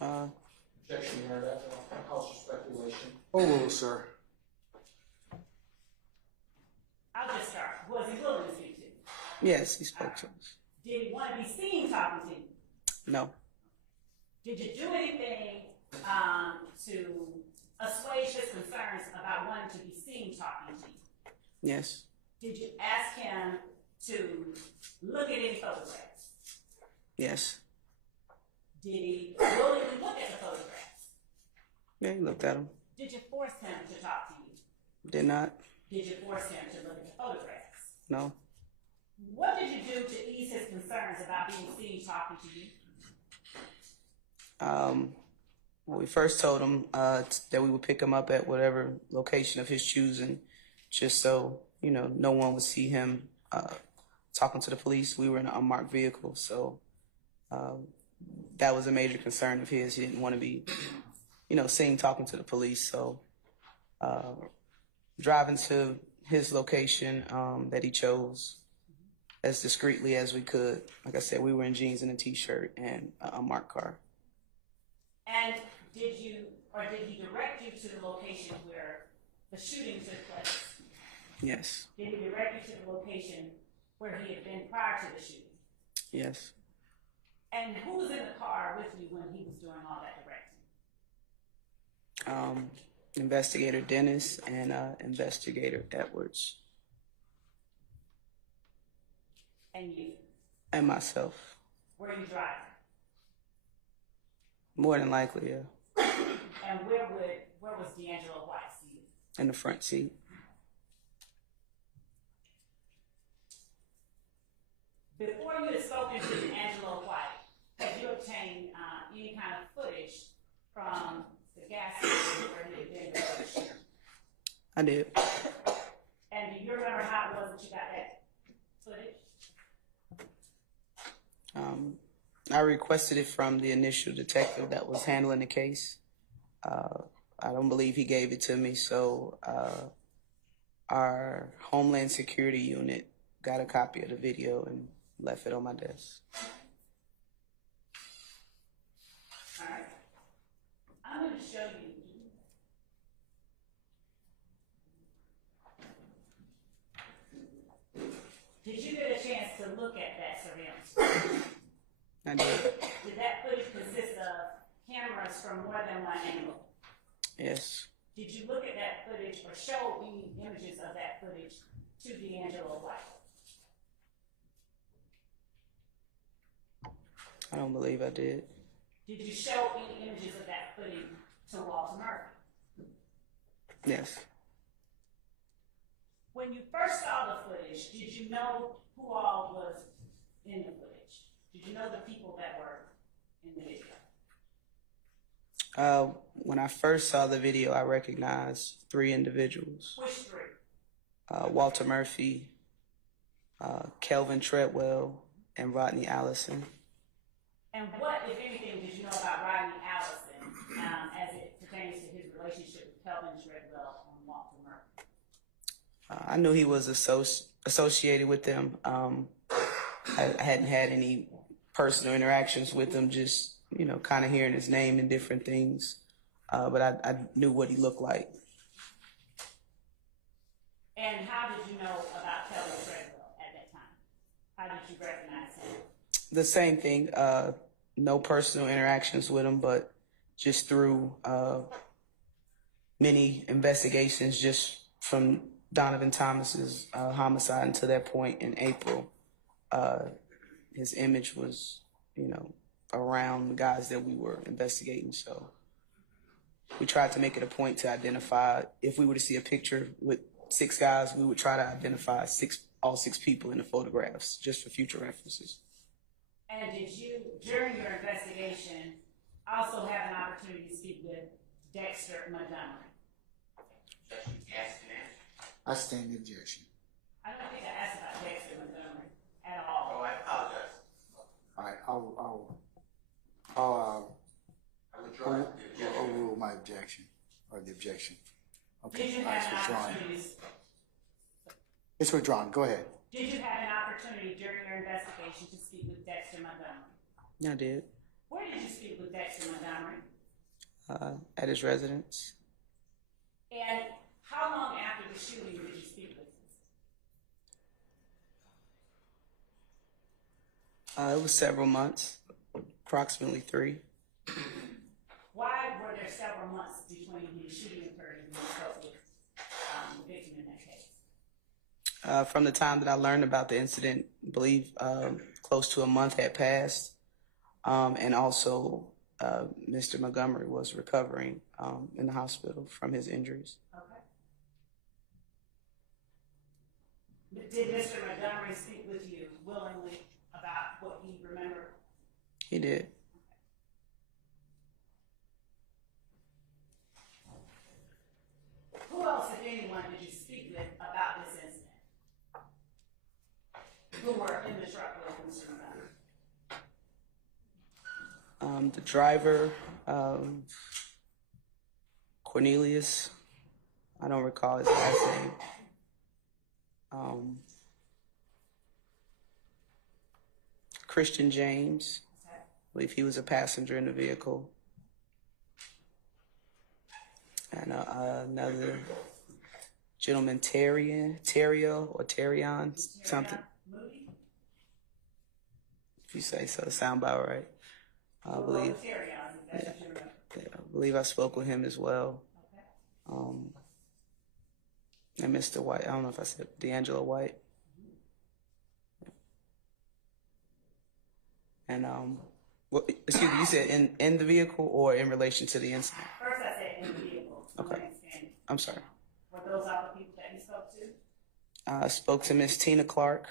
to you? Objection, Your Honor. That calls for speculation. Oh, sir. I'll just start. Was he willing to speak to you? Yes, he spoke to us. Did he want to be seen talking to you? No. Did you do anything to assuage his concerns about wanting to be seen talking to you? Yes. Did you ask him to look at any photographs? Yes. Did he willingly look at the photographs? Yeah, he looked at him. Did you force him to talk to you? Did not. Did you force him to look at the photographs? No. What did you do to ease his concerns about being seen talking to you? Well, we first told him that we would pick him up at whatever location of his choosing, just so, no one would see him talking to the police. We were in an unmarked vehicle, so that was a major concern of his. He didn't want to be, seen talking to the police. So driving to his location that he chose as discreetly as we could. Like I said, we were in jeans and a t-shirt and an unmarked car. And did he direct you to the location where the shooting took place? Yes. Did he direct you to the location where he had been prior to the shooting? Yes. And who was in the car with you when he was doing all that directing? Investigator Dennis and Investigator Edwards. And you? And myself. Were you driving? More than likely, yeah. And where was D'Angelo White seated? In the front seat. Before you had spoken to D'Angelo White, had you obtained any kind of footage from the gas station where he had been before the shooting? I did. And do you remember how it was that you got that footage? I requested it from the initial detective that was handling the case. I don't believe he gave it to me, so our Homeland Security unit got a copy of the video and left it on my desk. All right. I'm going to show you. Did you get a chance to look at that surveillance? I did. Did that footage consist of cameras from more than one angle? Yes. Did you look at that footage or show any images of that footage to D'Angelo White? I don't believe I did. Did you show any images of that footage to Walter Murphy? Yes. When you first saw the footage, did you know who all was in the footage? Did you know the people that were in the video? When I first saw the video, I recognized 3 individuals. Which 3? Walter Murphy, Kelvin Treadwell, and Rodney Allison. And what, if anything, did you know about Rodney Allison as it pertains to his relationship with Kelvin Treadwell and Walter Murphy? I knew he was associated with them. I hadn't had any personal interactions with him, just, you know, kind of hearing his name and different things. But I knew what he looked like. And how did you know about Kelvin Treadwell at that time? How did you recognize him? The same thing, no personal interactions with him, but just through many investigations just from Donovan Thomas's homicide until that point in April. His image was, you know, around the guys that we were investigating. So we tried to make it a point to identify, if we were to see a picture with 6 guys, we would try to identify all 6 people in the photographs, just for future references. And did you, during your investigation, also have an opportunity to speak with Dexter Montgomery? Objection. Yes, ma'am. I stand the objection. I don't think I asked about Dexter Montgomery at all. Oh, I apologize. All right, I'll I withdraw the objection. overrule my objection, or the objection. Okay, Did you all right, have it's an withdrawn. opportunity? It's withdrawn, go ahead. Did you have an opportunity during your investigation to speak with Dexter Montgomery? I did. Where did you speak with Dexter Montgomery? At his residence. And how long after the shooting did you speak with him? It was several months, approximately 3. Why were there several months between the shooting occurred and you spoke with the victim in that case? From the time that I learned about the incident, I believe close to a month had passed. And also, Mr. Montgomery was recovering in the hospital from his injuries. Okay. Did Mr. Montgomery speak with you willingly about what he remembered? He did. Who else, if anyone, did you speak with about this incident? Who were in the truck with Mr. Montgomery? The driver, Cornelius, I don't recall his last name. Christian James, I believe he was a passenger in the vehicle. And another gentleman, Terrio or Terrion, something. Moody? If you say so, sound about right. I believe. I believe I spoke with him as well. And Mr. White, I don't know if I said D'Angelo White. And excuse me, you said in the vehicle or in relation to the incident? First I said in the vehicle. Okay. I'm sorry. Were those all the people that you spoke to? I spoke to Miss Tina Clark.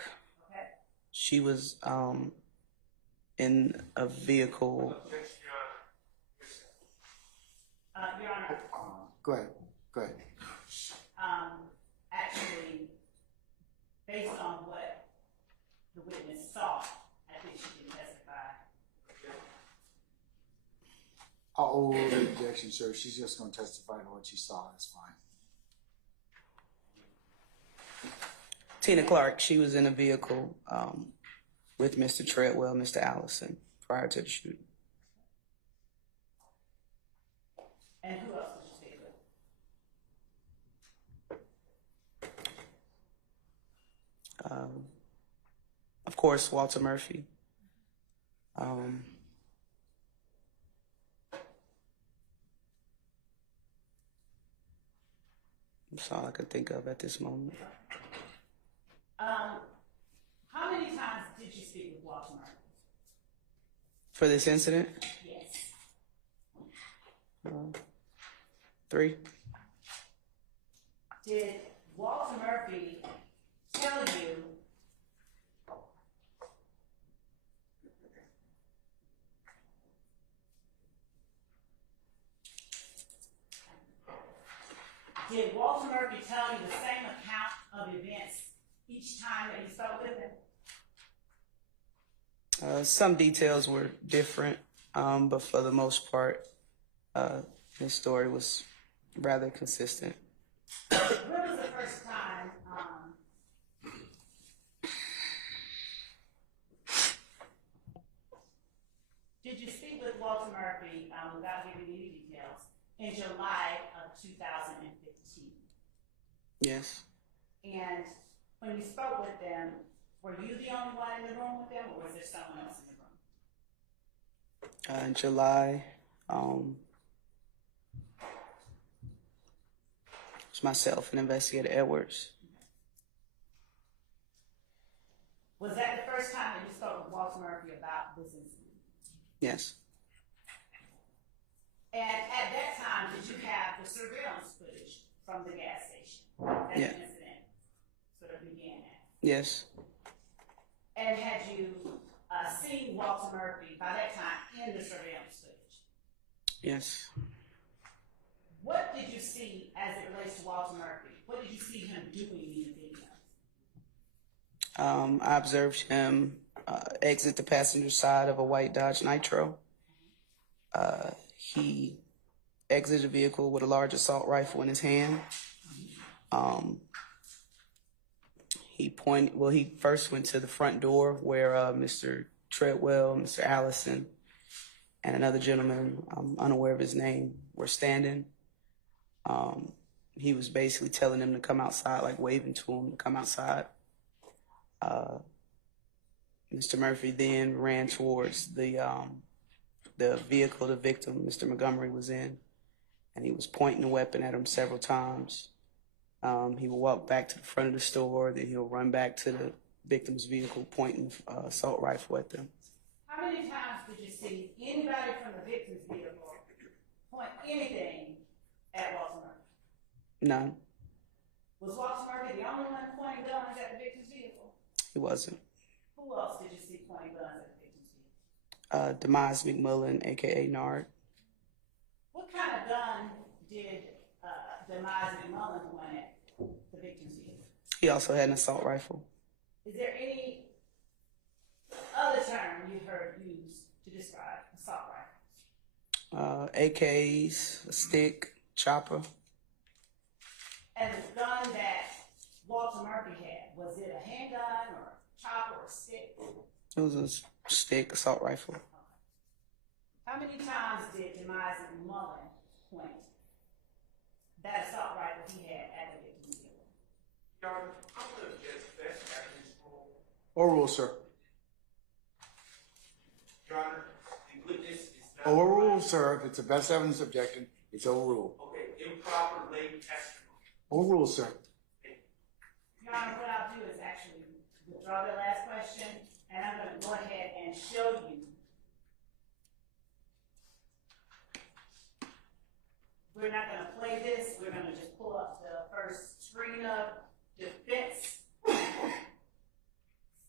Okay. She was in a vehicle. Your Honor, Go ahead, go ahead. actually, based on what the witness saw, I think she can testify I'll overrule the objection, sir. She's just gonna testify to what she saw. That's fine. Tina Clark, she was in a vehicle with Mr. Treadwell, Mr. Allison, prior to the shooting. And who else did you speak with? Of course, Walter Murphy. That's all I could think of at this moment. How many times did you speak with Walter Murphy? For this incident, Yes. 3. Did Walter Murphy tell you Did Walter Murphy tell you the same account of events each time that you spoke with him? Some details were different, but for the most part, his story was rather consistent. When was the first time did you speak with Walter Murphy, without giving you details, in July of 2015? Yes. And when you spoke with them, were you the only one in the room with them, or was there someone else in the room? In July, it's myself and Investigator Edwards. Was that the first time that you spoke with Walter Murphy about this incident? Yes. And at that time, did you have the surveillance footage from the gas station that Yeah. the incident sort of began at? Yes. And had you seen Walter Murphy by that time in the surveillance footage? Yes. What did you see as it relates to Walter Murphy? What did you see him doing in the video? I observed him exit the passenger side of a white Dodge Nitro. He exited the vehicle with a large assault rifle in his hand. He first went to the front door where Mr. Treadwell, Mr. Allison, and another gentleman, I'm unaware of his name, were standing. He was basically telling them to come outside, like waving to them to come outside. Mr. Murphy then ran towards the vehicle the victim, Mr. Montgomery, was in, and he was pointing the weapon at him several times. He will walk back to the front of the store, then he'll run back to the victim's vehicle, pointing assault rifle at them. How many times did you see anybody from the victim's vehicle point anything at Walter Murphy? None. Was Walter Murphy the only one pointing guns at the victim's vehicle? He wasn't. Who else did you see pointing guns at the victim's vehicle? Demise McMillan, aka Nard. What kind of gun did Demise McMullen point at the victim's vehicle? He also had an assault rifle. Is there any other term you heard used to describe assault rifles? AKs, a stick, chopper. And the gun that Walter Murphy had, was it a handgun or a chopper or a stick? It was a stick, assault rifle. How many times did Demise McMullen point that assault rifle he had at the victim's vehicle? Your Honor, I'm going to object to that evidence rule. Overrule, sir. Your Honor, the witness is not. Overrule, sir. If it's the best evidence objection, it's overruled. Okay, improper lay testimony. Overrule, sir. Your Honor, what I'll do is actually withdraw the last question, and I'm going to go ahead and show you. We're not going to play this. We're going to just pull up the first screen of defense.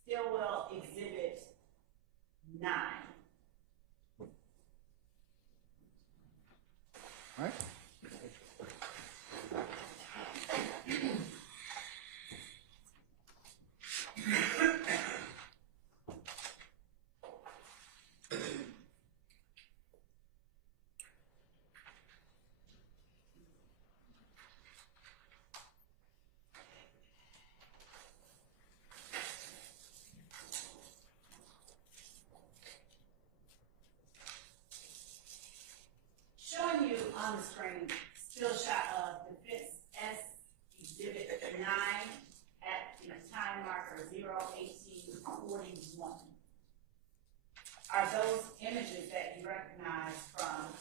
Stillwell Exhibit 9. All right. on the screen, still shot of defense S exhibit 9 at the time marker 01841. Are those images that you recognize from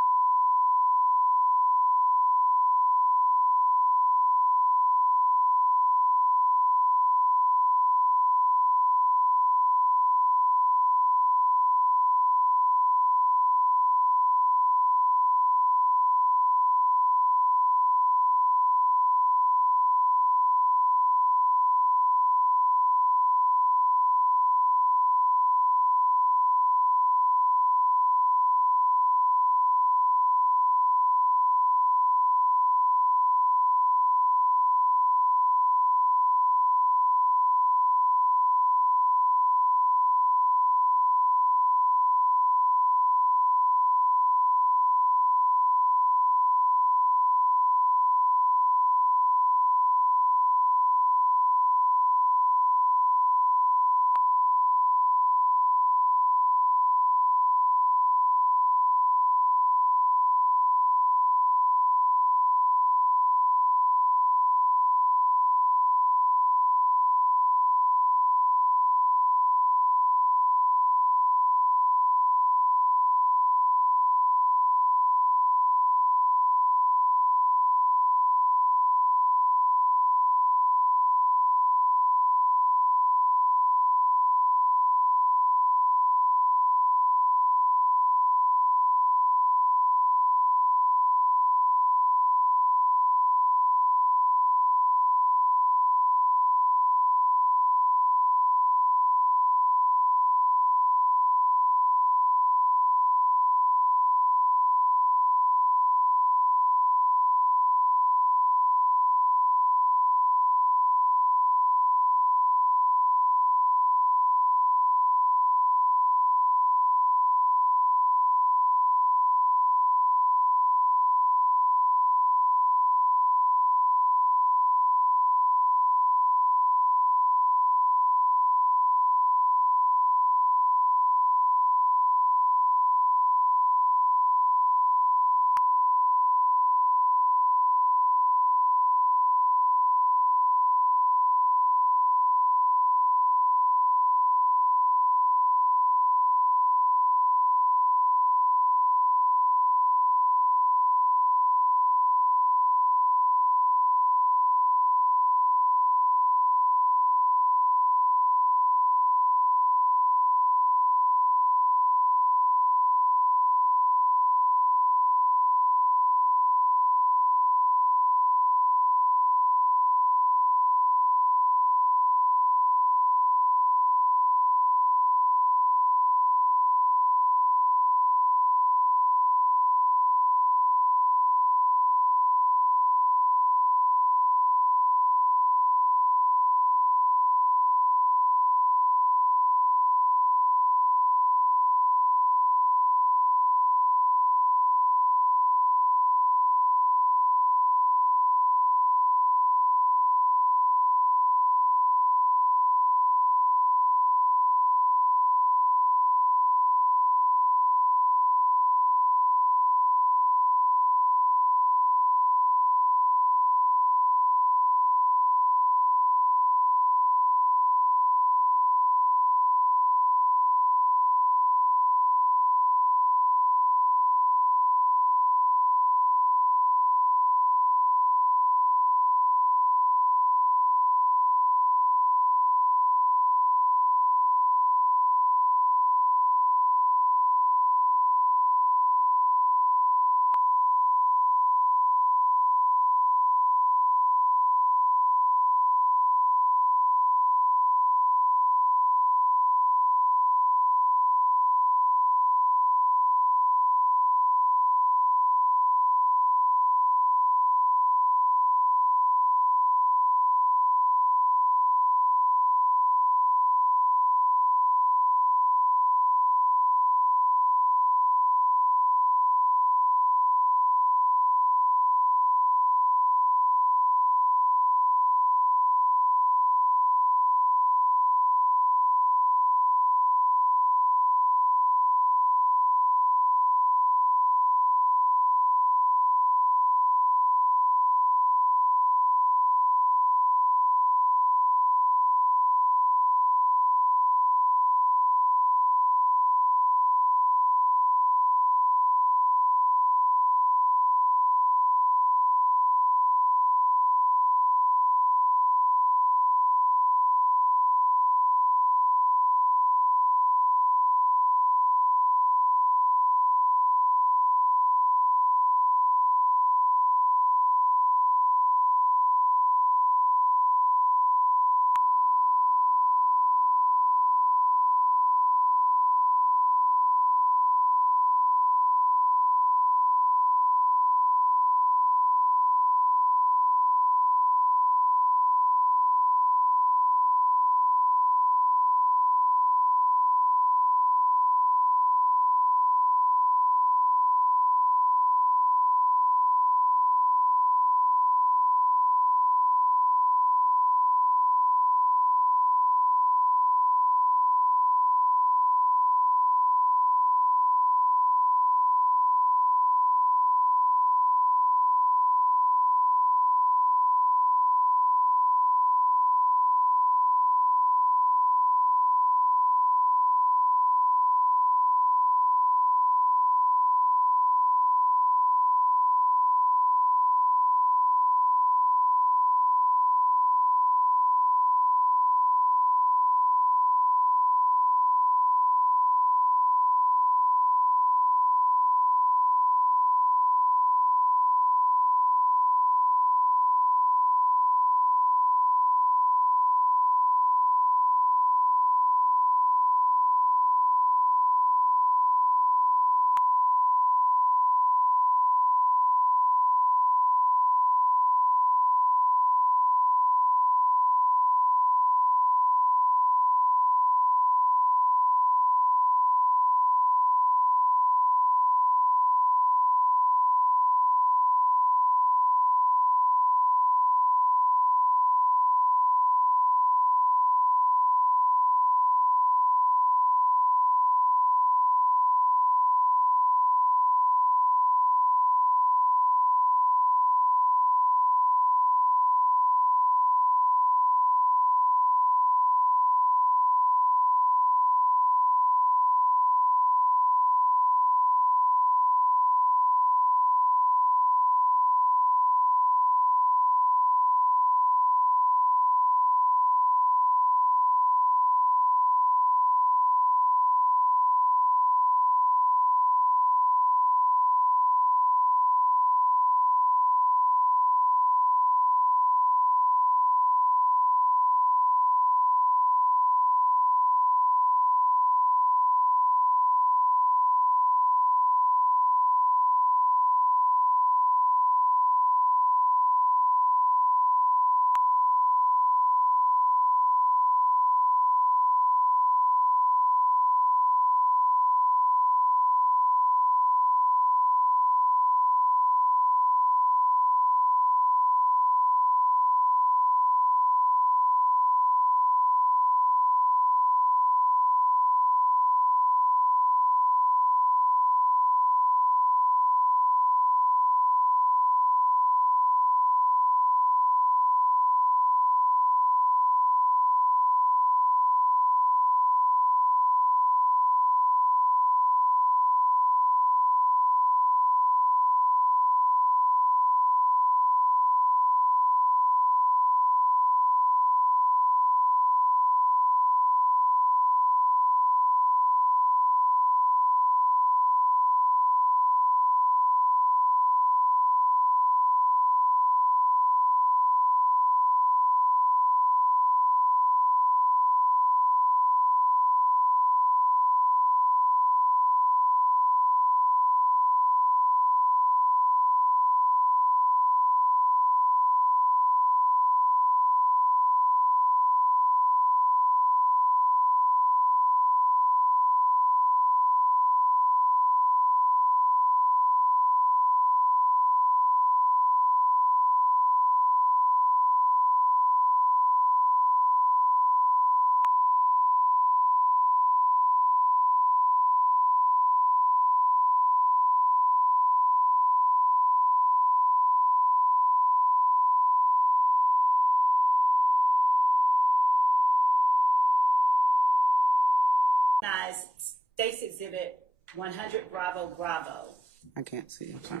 recognize State's Exhibit 100 Bravo Bravo. I can't see. I'm sorry.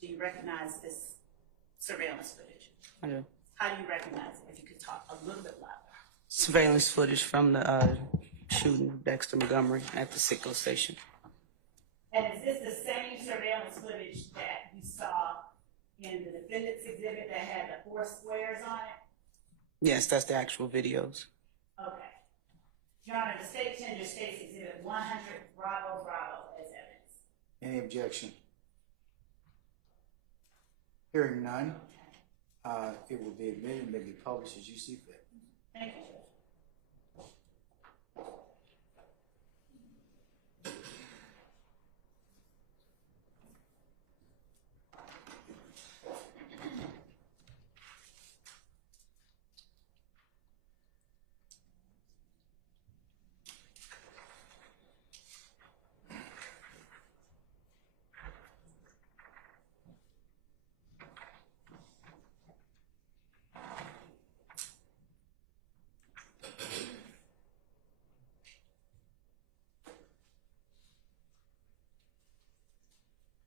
Do you recognize this surveillance footage? I do. How do you recognize it? If you could talk a little bit louder. Surveillance footage from the shooting of Dexter Montgomery at the Sitco station. And is this the same surveillance footage that you saw in the defendant's exhibit that had the 4 squares on it? Yes, that's the actual videos. Okay. Your Honor, the state tender State's Exhibit 100 Bravo Bravo as evidence. Any objection? Hearing none, it will be admitted and may be published as you see fit. Thank you, Judge.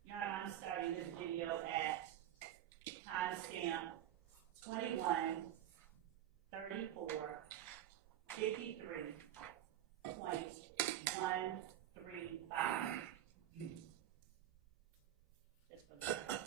Your Honor, I'm starting this video at timestamp 21:33:135. Just for the record.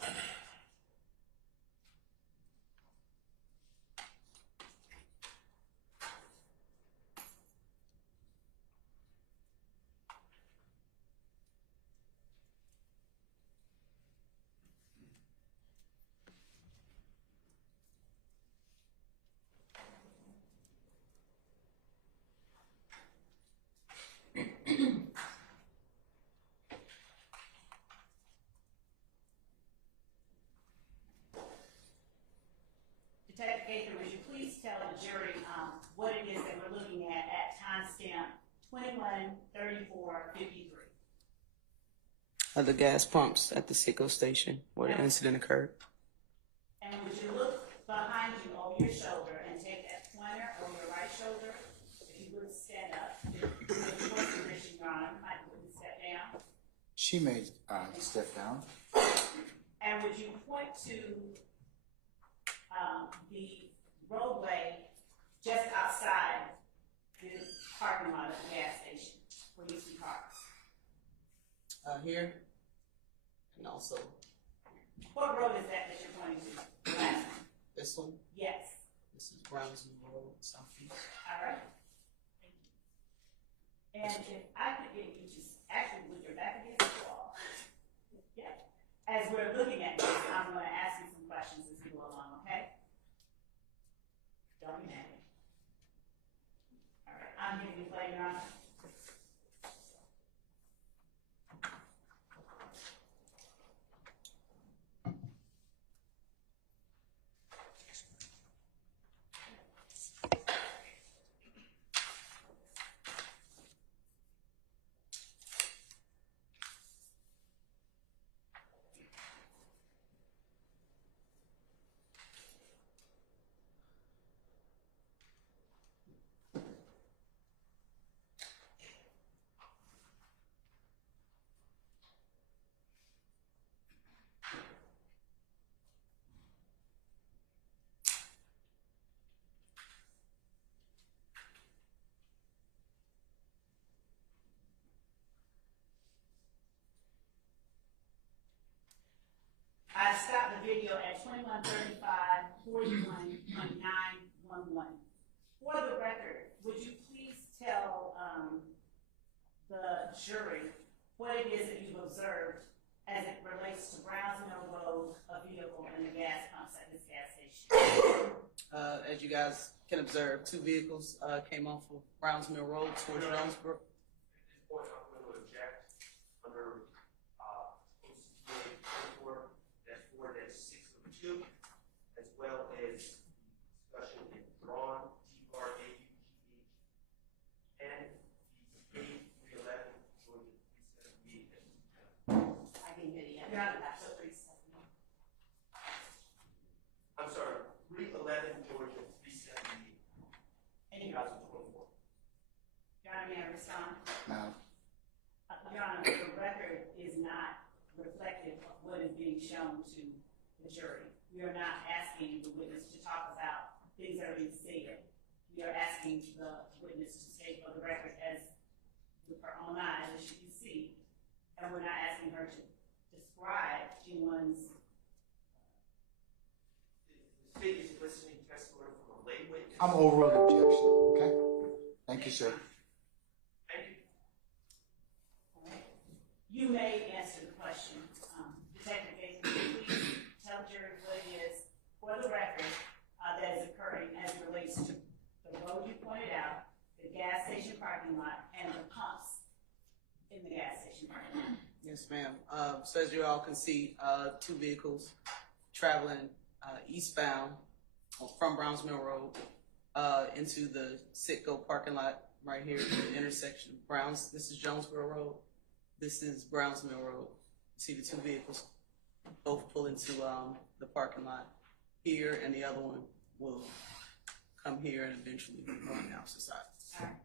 Detective Gaither, would you please tell the jury what it is that we're looking at timestamp 21:34:53? The gas pumps at the Sitco station where the incident occurred. And would you look behind you over your shoulder and take that pointer over your right shoulder? If you would stand up, if you would position your arm, might you would step down. She may step down. And would you point to the roadway just outside the parking lot of the gas station where you see cars? Here, and also What road is that you're pointing to? The last one. this one. Yes. This is Brownsville Road, southeast. All right. Thank you. And if I could get you to actually with your back against the wall. Yeah. As we're looking at this, I'm going to ask you some questions as we go along, okay? Don't be mad. All right. I'm giving you play, Your Honor. I stopped the video at 21:35:41.911. For the record, would you please tell the jury what it is that you've observed as it relates to Brownsville Road, a vehicle, and the gas pumps at this gas station? As you guys can observe, 2 vehicles came off of Brownsville Road towards Jonesboro. At this point, I'm going to object under OCA 24-4-602, as well as discussion in drawn Now, Your Honor, the record is not reflective of what is being shown to the jury. We are not asking the witness to talk about things that are being said. We are asking the witness to state for the record as with her own eyes, as she can see, and we're not asking her to describe anyone's. The state is listening testimony from a lay witness. I'm over the objection, okay? Thank you, sir. Thank you. All right. You may answer the question. Detective Gates, please tell the jury what it is, for the record, that is occurring as it relates to the road you pointed out, the gas station parking lot, and the pumps in the gas station parking lot. Yes, ma'am. So as you all can see, two vehicles traveling eastbound from Browns Mill Road into the Citgo parking lot right here at the intersection of Browns. This is Jonesboro Road. This is Browns Mill Road. You see the two vehicles both pull into the parking lot here, and the other one will come here and eventually go on the opposite side. All right.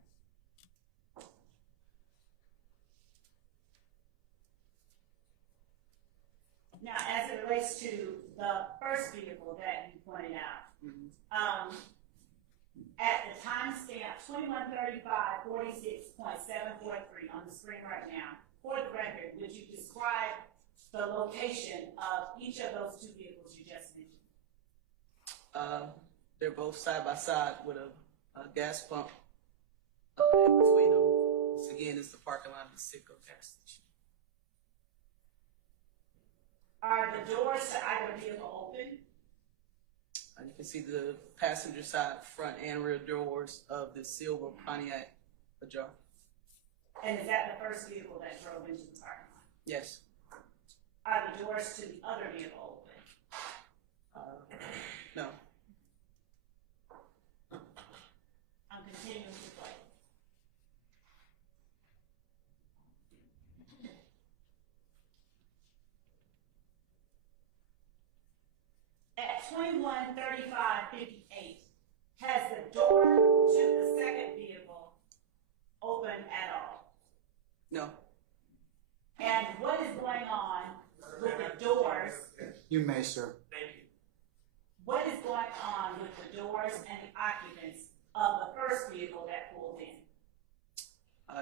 Now, as it relates to the first vehicle that you pointed out, at the timestamp 21:35:46.743 on the screen right now, for the record, would you describe the location of each of those two vehicles you just mentioned? They're both side by side with a gas pump in between them. This again is the parking lot of the Citgo gas station. Are the doors to either vehicle open? You can see the passenger side, front and rear doors of the silver Pontiac ajar. And is that the first vehicle that drove into the parking lot? Yes. Are the doors to the other vehicle open? No. I'm continuing to play. At 21:35:58, has the door to the second vehicle open at all? No. And what is going on with the doors? You may, sir. Thank you. What is going on with the doors and the occupants of the first vehicle that pulled in?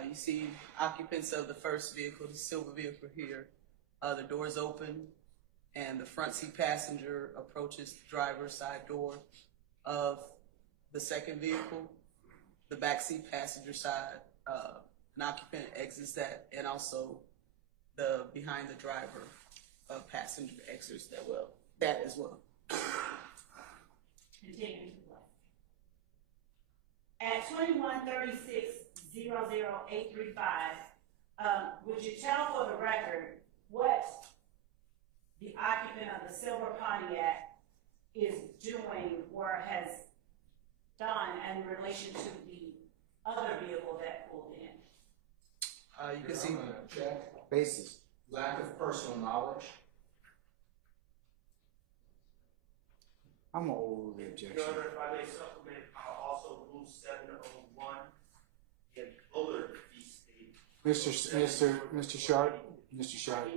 You see occupants of the first vehicle, the silver vehicle here. The doors open, and the front seat passenger approaches the driver's side door of the second vehicle. The back seat passenger side, an occupant exits that, and also the behind the driver passenger exits that as well. Continuing to play. At 21:36:00835, would you tell for the record what the occupant of the silver Pontiac is doing or has done in relation to the other vehicle that pulled in? You can see I'm gonna object. Basis. Lack of personal knowledge. I'm over the objection. Your Honor, if I may supplement, I'll also move 701, the odor fee state. Mr. Sharp, Mr. Sharp,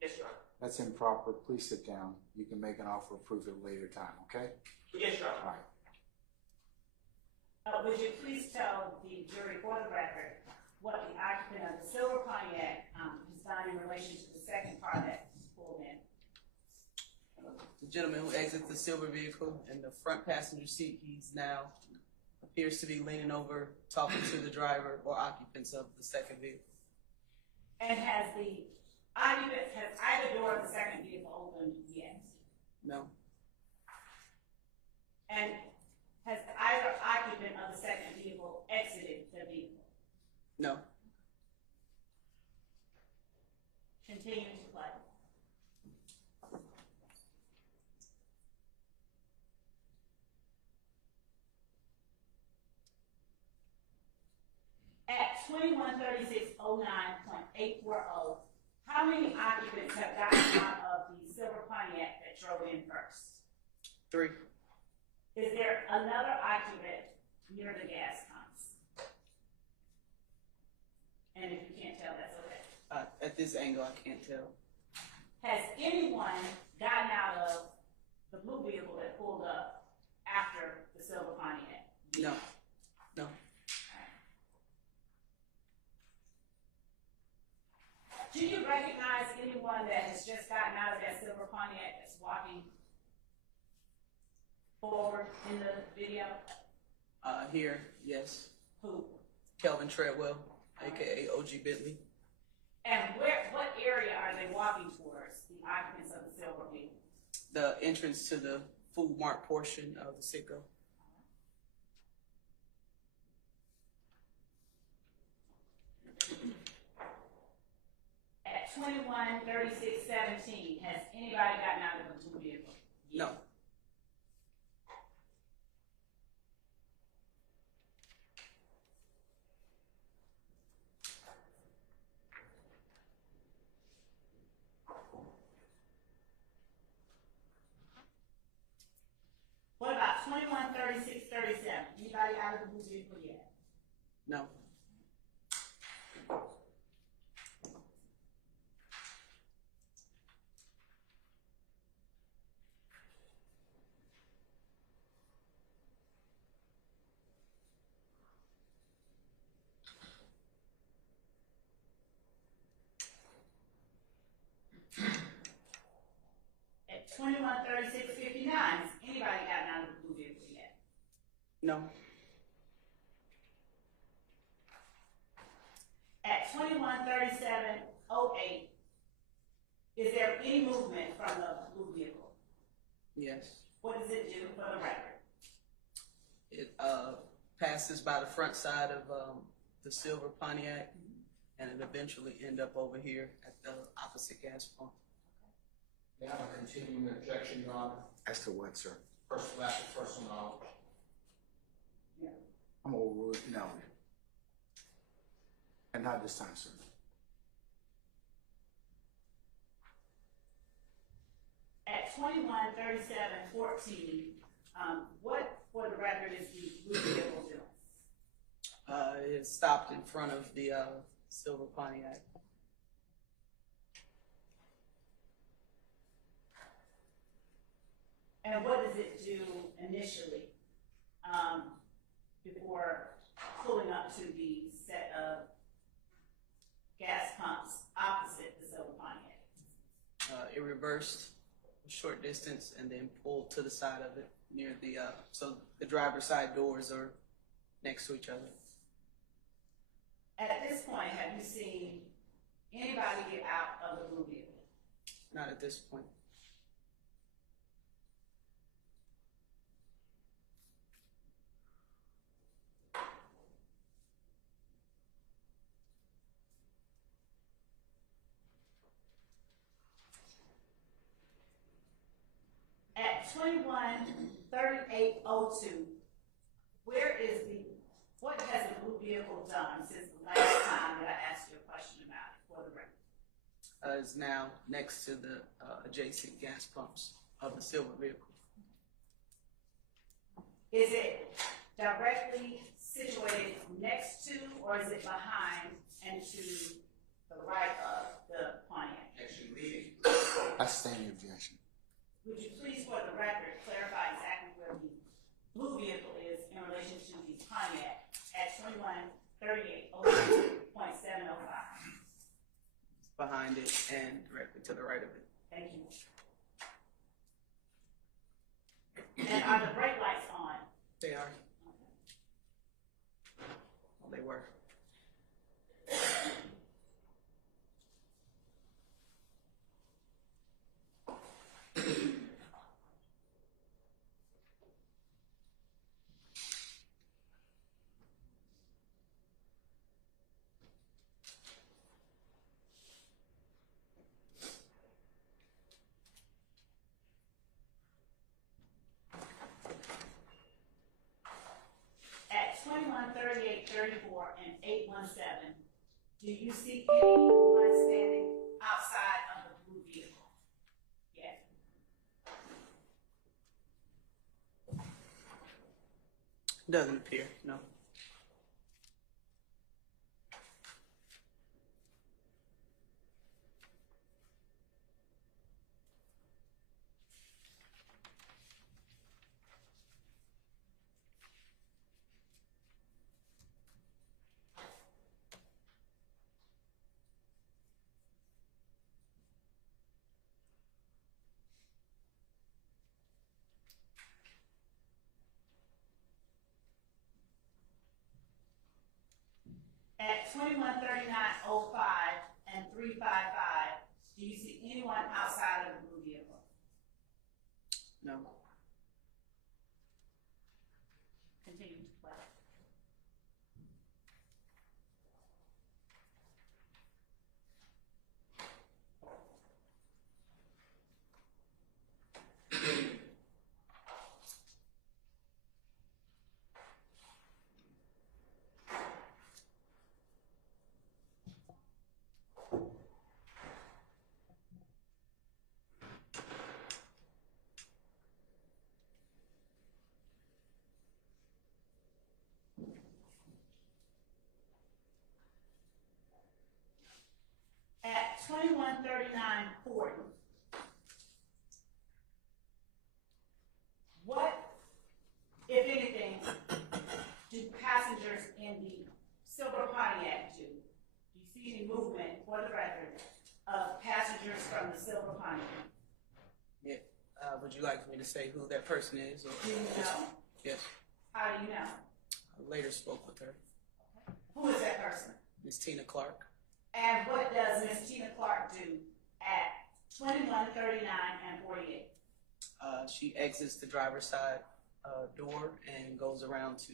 Yes, Your Honor. that's improper. Please sit down. You can make an offer of proof at a later time, okay? Yes, Your All Honor. right. Would you please tell the jury for the record what the occupant of the silver Pontiac has done in relation to the second car that pulled in? the gentleman who exits the silver vehicle in the front passenger seat, he's now appears to be leaning over, talking to the driver or occupants of the second vehicle. And has either door of the second vehicle opened yet? No. And has either occupant of the second vehicle exited the vehicle? No. Continuing to play. At 21:36:09.840, how many occupants have gotten out of the silver Pontiac that drove in first? 3. Is there another occupant near the gas pumps? At this angle, I can't tell. Has anyone gotten out of the blue vehicle that pulled up after the silver Pontiac? No, no. Do you recognize anyone that has just gotten out of that silver Pontiac that's walking forward in the video? Here, yes. Who? Kelvin Treadwell, aka OG Bentley. And what area are they walking towards, the occupants of the silver vehicle? The entrance to the food mart portion of the Citgo. At 21:36:17, has anybody gotten out of the blue vehicle? No. What about 21:36:37? Anybody out of the blue vehicle yet? No. At 21:36:59, has anybody gotten out of the blue vehicle yet? No. At 21:37:08, is there any movement from the blue vehicle? Yes. What does it do for the record? It passes by the front side of the silver Pontiac, and it eventually end up over here at the opposite gas pump. May I have a continuing objection, Your Honor? As to what, sir? First, lack of personal knowledge. I'm overruled, no. And not this time, sir. At 21:37:14, what for the record is the blue vehicle doing? It stopped in front of the silver Pontiac. And what does it do initially, before pulling up to the set of gas pumps opposite the silver Pontiac? It reversed a short distance and then pulled to the side of it near the, so the driver's side doors are next to each other. At this point, have you seen anybody get out of the blue vehicle? Not at this point. At 21:38:02, what has the blue vehicle done since the last time that I asked you a question about it for the record? Is now next to the adjacent gas pumps of the silver vehicle. Is it directly situated next to, or is it behind and to the right of the Pontiac? Actually leading. I stand the objection. Would you please, for the record, clarify exactly where the blue vehicle is in relation to the Pontiac at 21:38:02.705? Behind it and directly to the right of it. Thank you. And are the brake lights on? They are. Well, they were. At 21:38:34 and 8:17, do you see anyone standing outside of the blue vehicle? Yes. Doesn't appear, no. At 213905 and 355, do you see anyone outside of the blue vehicle? No. Continue to play. At 213940, what, if anything, do passengers in the silver Pontiac do? Do you see any movement, for the record, of passengers from the silver Pontiac? Yeah. Would you like me to say who that person is? Or Do you know? Yes. How do you know? I later spoke with her, Who is that person? Miss Tina Clark. And what does Miss Tina Clark do at 2139 and 48? She exits the driver's side door and goes around to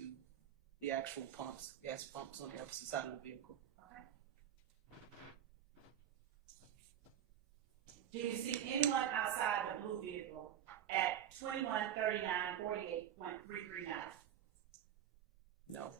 the actual pumps, gas pumps on the opposite side of the vehicle. Okay. Do you see anyone outside the blue vehicle at 2139 48.339? No.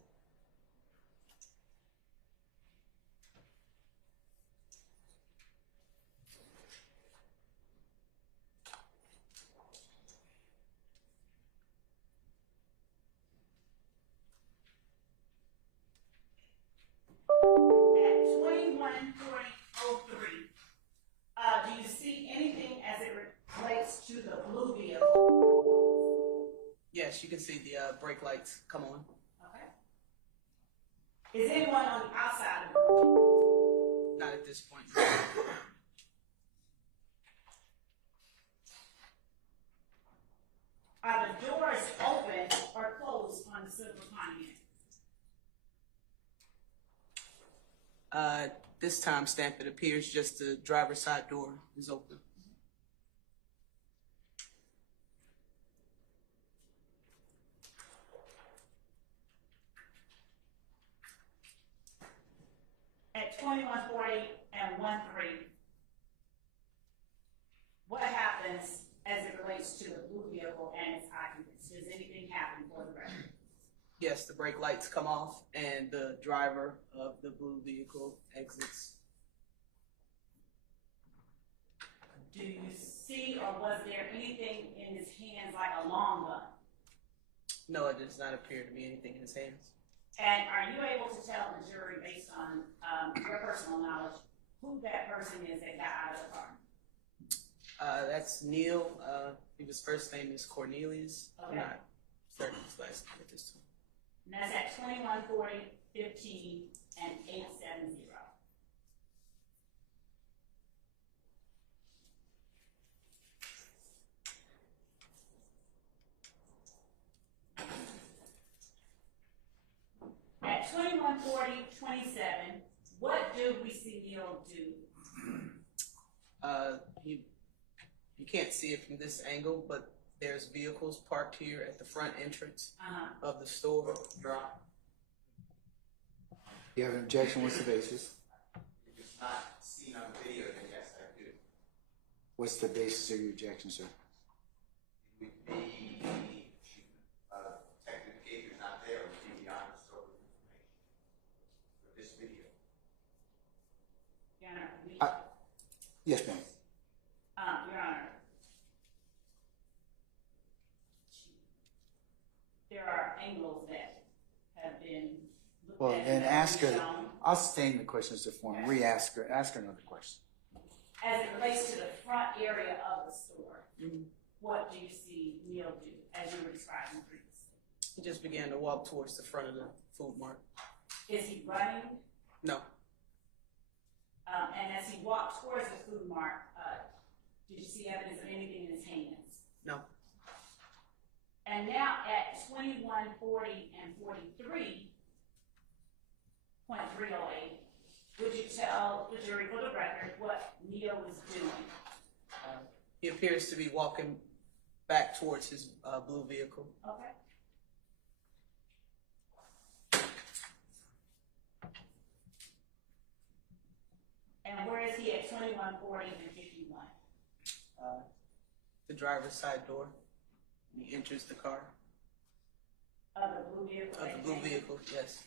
At 214003, do you see anything as it relates to the blue vehicle? Yes, you can see the brake lights come on. Okay. Is anyone on the outside of the blue vehicle? Not at this point. Are the doors open or closed on the silver Pontiac? This time stamp, it appears just the driver's side door is open. At 2140 and 13, what happens as it relates to the blue vehicle and its occupants? Does anything happen for the record? Yes, the brake lights come off and the driver of the blue vehicle exits. Do you see or was there anything in his hands like a long gun? No, it does not appear to be anything in his hands. And are you able to tell the jury, based on your personal knowledge, who that person is that got out of the car? That's Neil. His first name is Cornelius. Okay. I'm not certain his last name at this time. And that's at 2140, 15, and 870. At 2140, 27, what do we see Neil do? You can't see it from this angle, but there's vehicles parked here at the front entrance of the store. You have an objection, what's the basis? If it's not seen on video, then yes, I do. What's the basis of your objection, sir? It would be, Detective Gator's not there, it would be the honest story information for this video. Your Honor, Yes, ma'am. Your Honor, there are angles that have been looked Well, at. then that ask have her, been shown. I'll sustain the questions to form, re-ask her, ask her another question. As it relates to the front area of the store, Mhm. what do you see Neil do, as you were describing previously? He just began to walk towards the front of the food mart. Is he running? No, And as he walked towards the food mart, did you see evidence of anything in his hands? no. And now at 2140 and 43.3, .308, would you tell the jury for the record what Neil was doing? He appears to be walking back towards his blue vehicle. Okay. And where is he at 21, 40, and 51? The driver's side door. He enters the car. Of the blue vehicle? Of the blue vehicle, yes.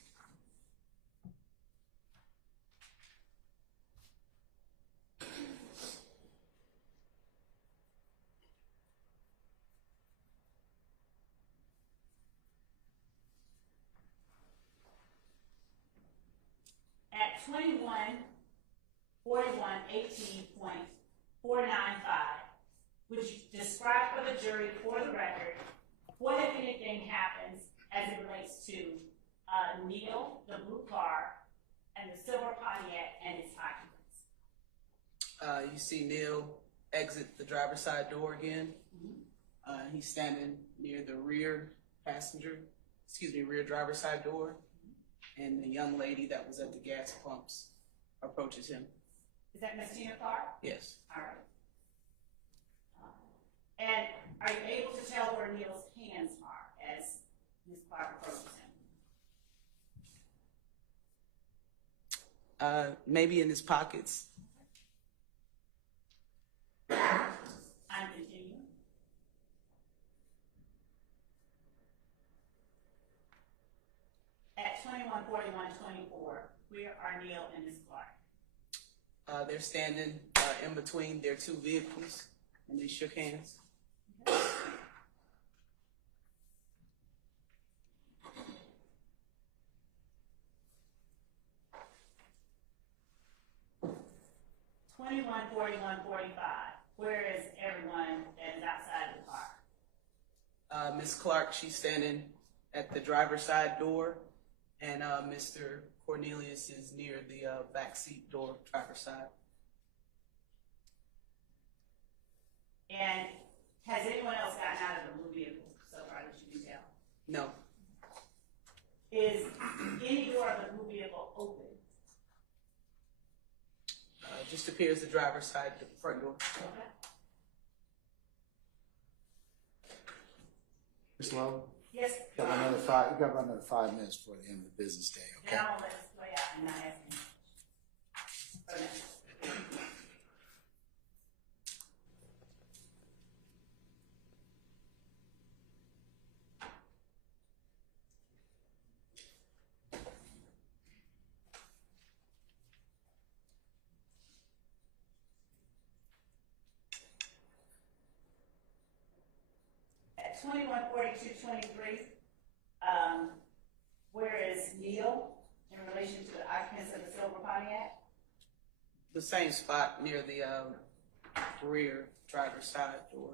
At 21, 41, 18.495, would you describe for the jury, for the record, what, if anything, happens as it relates to Neil, the blue car, and the silver Pontiac and its occupants? You see Neil exit the driver's side door again. He's standing near the rear driver's side door. And the young lady that was at the gas pumps approaches him. Is that Miss Tina Clark? Yes. All right. And are you able to tell where Neil's hands are as Ms. Clark approaches him? Maybe in his pockets. I'm continuing. At 21, 41, 24, where are Neil and Ms. Clark? They're standing in between their two vehicles, and they shook hands. (21, 41, 45). Where is everyone that is outside of the car? Ms. Clark, she's standing at the driver's side door, and Mr. Cornelius is near the back seat door, driver's side. And has anyone else gotten out of the blue vehicle so far that you can tell? No. Is any door of the blue vehicle open? Just appears the driver's side, the front door. Okay. Ms. Lowe, Yes. you got another 5 minutes before the end of the business day, okay? Now I'll let this play out and not ask him. Okay. At 21, 42, 23, where is Neil in relation to the occupants of the silver Pontiac? The same spot near the rear driver's side door.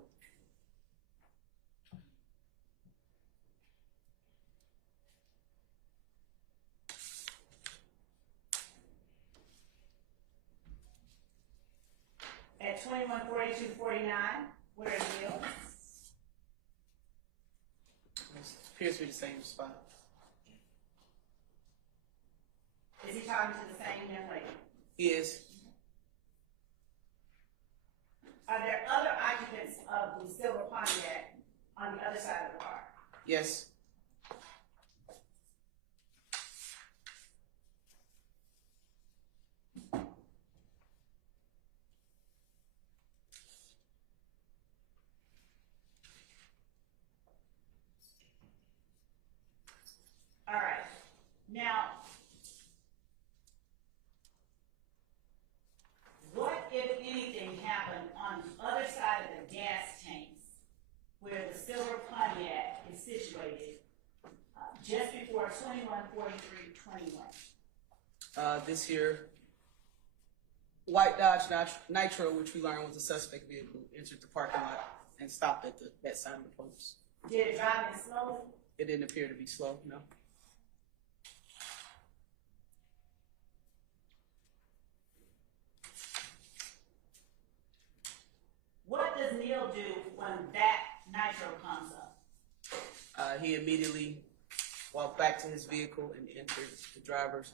At 21, 42, 49, where is Neil? Appears to be the same spot. Is he talking to the same young lady? He is. Are there other occupants of the silver Pontiac on the other side of the car? Yes. All right. Now, what, if anything, happened on the other side of the gas tanks where the silver Pontiac is situated just before 21, 43, 21? This here, white Dodge Nitro, which we learned was a suspect vehicle, entered the parking lot and stopped at that side of the post. Did it drive in slowly? It didn't appear to be slow, no. What does Neil do when that nitro comes up? He immediately walked back to his vehicle and entered the driver's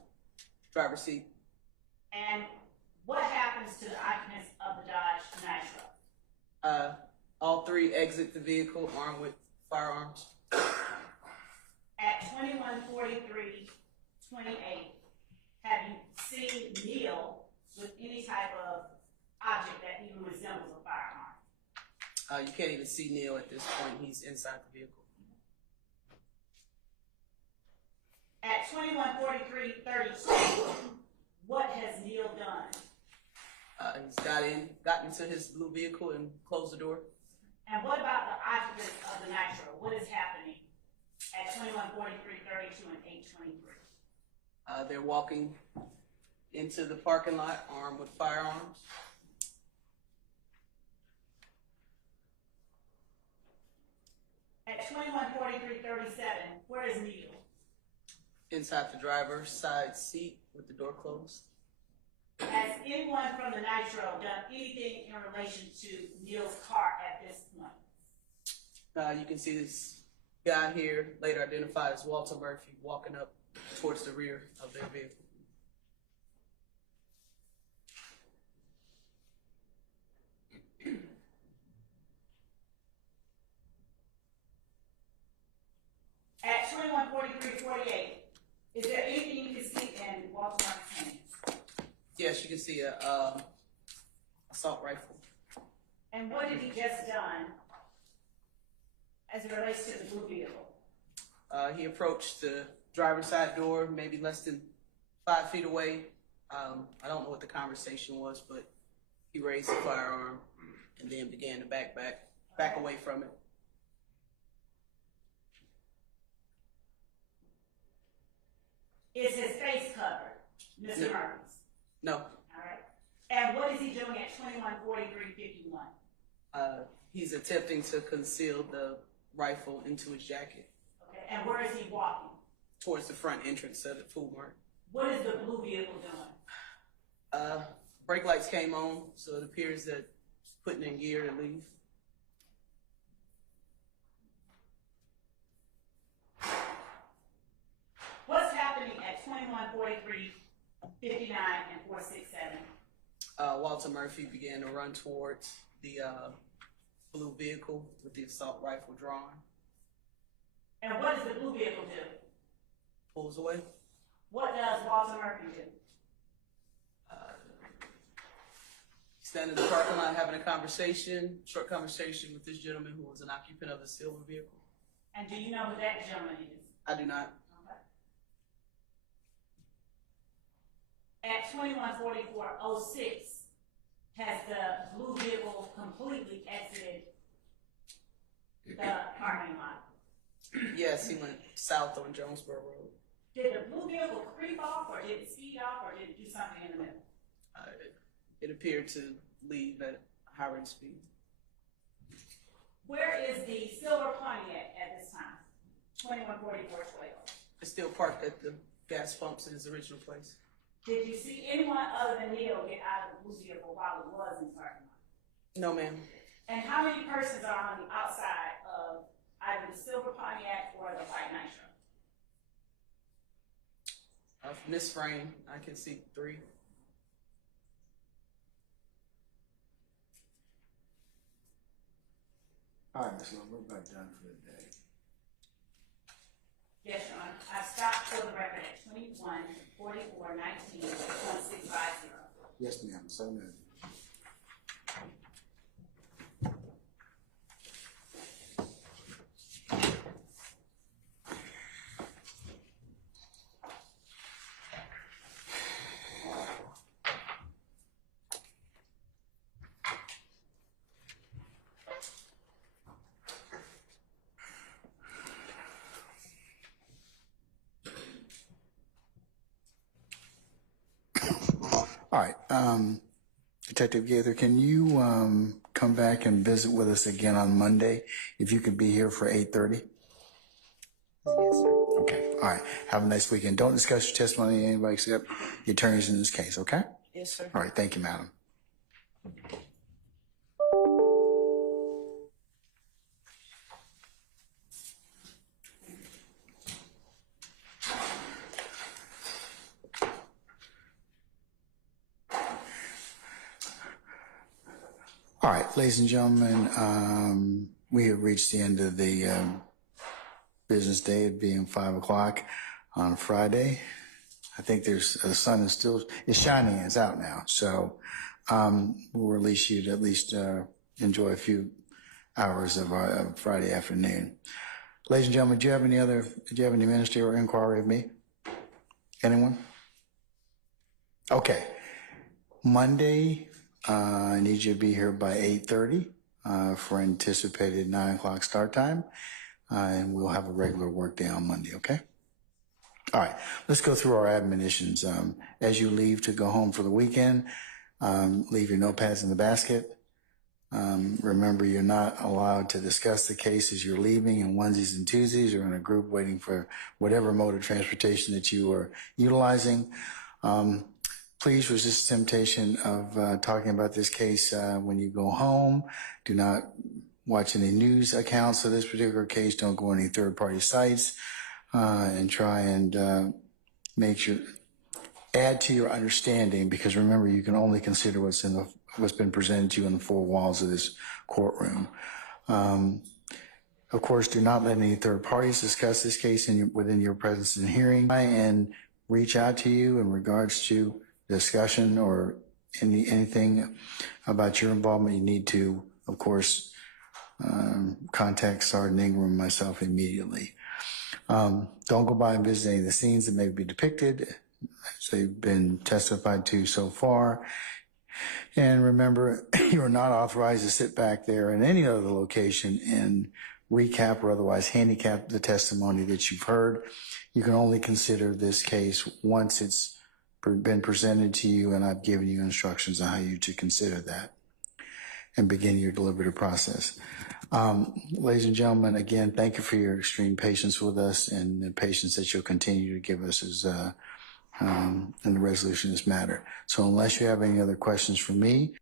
Driver's seat. And what happens to the occupants of the Dodge Nitro? All three exit the vehicle armed with firearms. At 21:43:28, have you seen Neil with any type of object that even resembles a firearm? You can't even see Neil at this point. He's inside the vehicle. At 21:43:32, what has Neil done? He's gotten into his blue vehicle and closed the door. And what about the occupants of the Nitro? What is happening at 21:43:32 and 8:23? They're walking into the parking lot armed with firearms. At 21:43:37, where is Neil? Inside the driver's side seat with the door closed. Has anyone from the Nitro done anything in relation to Neil's car at this point? You can see this guy here, later identified as Walter Murphy, walking up towards the rear of their vehicle. At 21:43:48, is there anything you can see in Walter Murphy's hands? Yes, you can see a assault rifle. And what did he just done as it relates to the blue vehicle? He approached the driver's side door, maybe less than 5 feet away. I don't know what the conversation was, but he raised the firearm and then began to back away from it. Is his face covered, Mr. No. Murphy's? No, All right. And what is he doing at 21:43:51? he's attempting to conceal the rifle into his jacket Okay. And where is he walking? towards the front entrance of the food mart. What is the blue vehicle doing? Brake lights came on, so it appears that it's putting in gear to leave. What's happening at 21:43:59 and 467? Walter Murphy began to run towards the blue vehicle with the assault rifle drawn. And what does the blue vehicle do? Pulls away. What does Walter Murphy do? Standing in the parking lot having a short conversation with this gentleman who was an occupant of the silver vehicle. And do you know who that gentleman is? I do not. Okay. At 21:44:06, has the blue vehicle completely exited the parking lot? Yes, he went south on Jonesboro Road. Did the blue vehicle creep off, or did it speed off, or did it do something in the middle? It appeared to leave at a high rate of speed. Where is the silver Pontiac at this time? 21:44:12. It's still parked at the gas pumps in his original place. Did you see anyone other than Neil get out of the blue vehicle while it was in the parking lot? No, ma'am. And how many persons are on the outside of either the silver Pontiac or the white Nitro? From this frame, I can see 3. All right, Ms. Lowe, we're about done for the day. Yes, Your Honor. I stopped for the record at 21:44:19.650. Yes, ma'am, so noted. All right, Detective Gaither, can you come back and visit with us again on Monday? If you could be here for 8:30? Yes, sir. Okay, all right. Have a nice weekend. Don't discuss your testimony with anybody except the attorneys in this case, okay? Yes, sir. All right, thank you, madam. All right, ladies and gentlemen, we have reached the end of the business day, it being 5 o'clock on Friday. I think the sun is shining, it's out now. So we'll release you to at least enjoy a few hours of Friday afternoon. Ladies and gentlemen, do you have any ministerial inquiry of me? Anyone? Okay. Monday, I need you to be here by 8:30 for anticipated 9 o'clock start time. And we'll have a regular work day on Monday, okay? All right, let's go through our admonitions. As you leave to go home for the weekend, leave your notepads in the basket. Remember, you're not allowed to discuss the case as you're leaving in onesies and twosies or in a group waiting for whatever mode of transportation that you are utilizing. Please resist the temptation of talking about this case when you go home. Do not watch any news accounts of this particular case. Don't go on any third-party sites, and try and add to your understanding, because remember, you can only consider what's been presented to you in the four walls of this courtroom. Of course, do not let any third parties discuss this case within your presence and hearing, and reach out to you in regards to discussion or anything about your involvement. You need to, of course, contact Sergeant Ingram and myself immediately. Don't go by and visit any of the scenes that may be depicted as they've been testified to so far. And remember, you are not authorized to sit back there in any other location and recap or otherwise handicap the testimony that you've heard. You can only consider this case once it's been presented to you, and I've given you instructions on how you to consider that and begin your deliberative process. Ladies and gentlemen, again, thank you for your extreme patience with us and the patience that you'll continue to give us as in the resolution of this matter. So unless you have any other questions for me,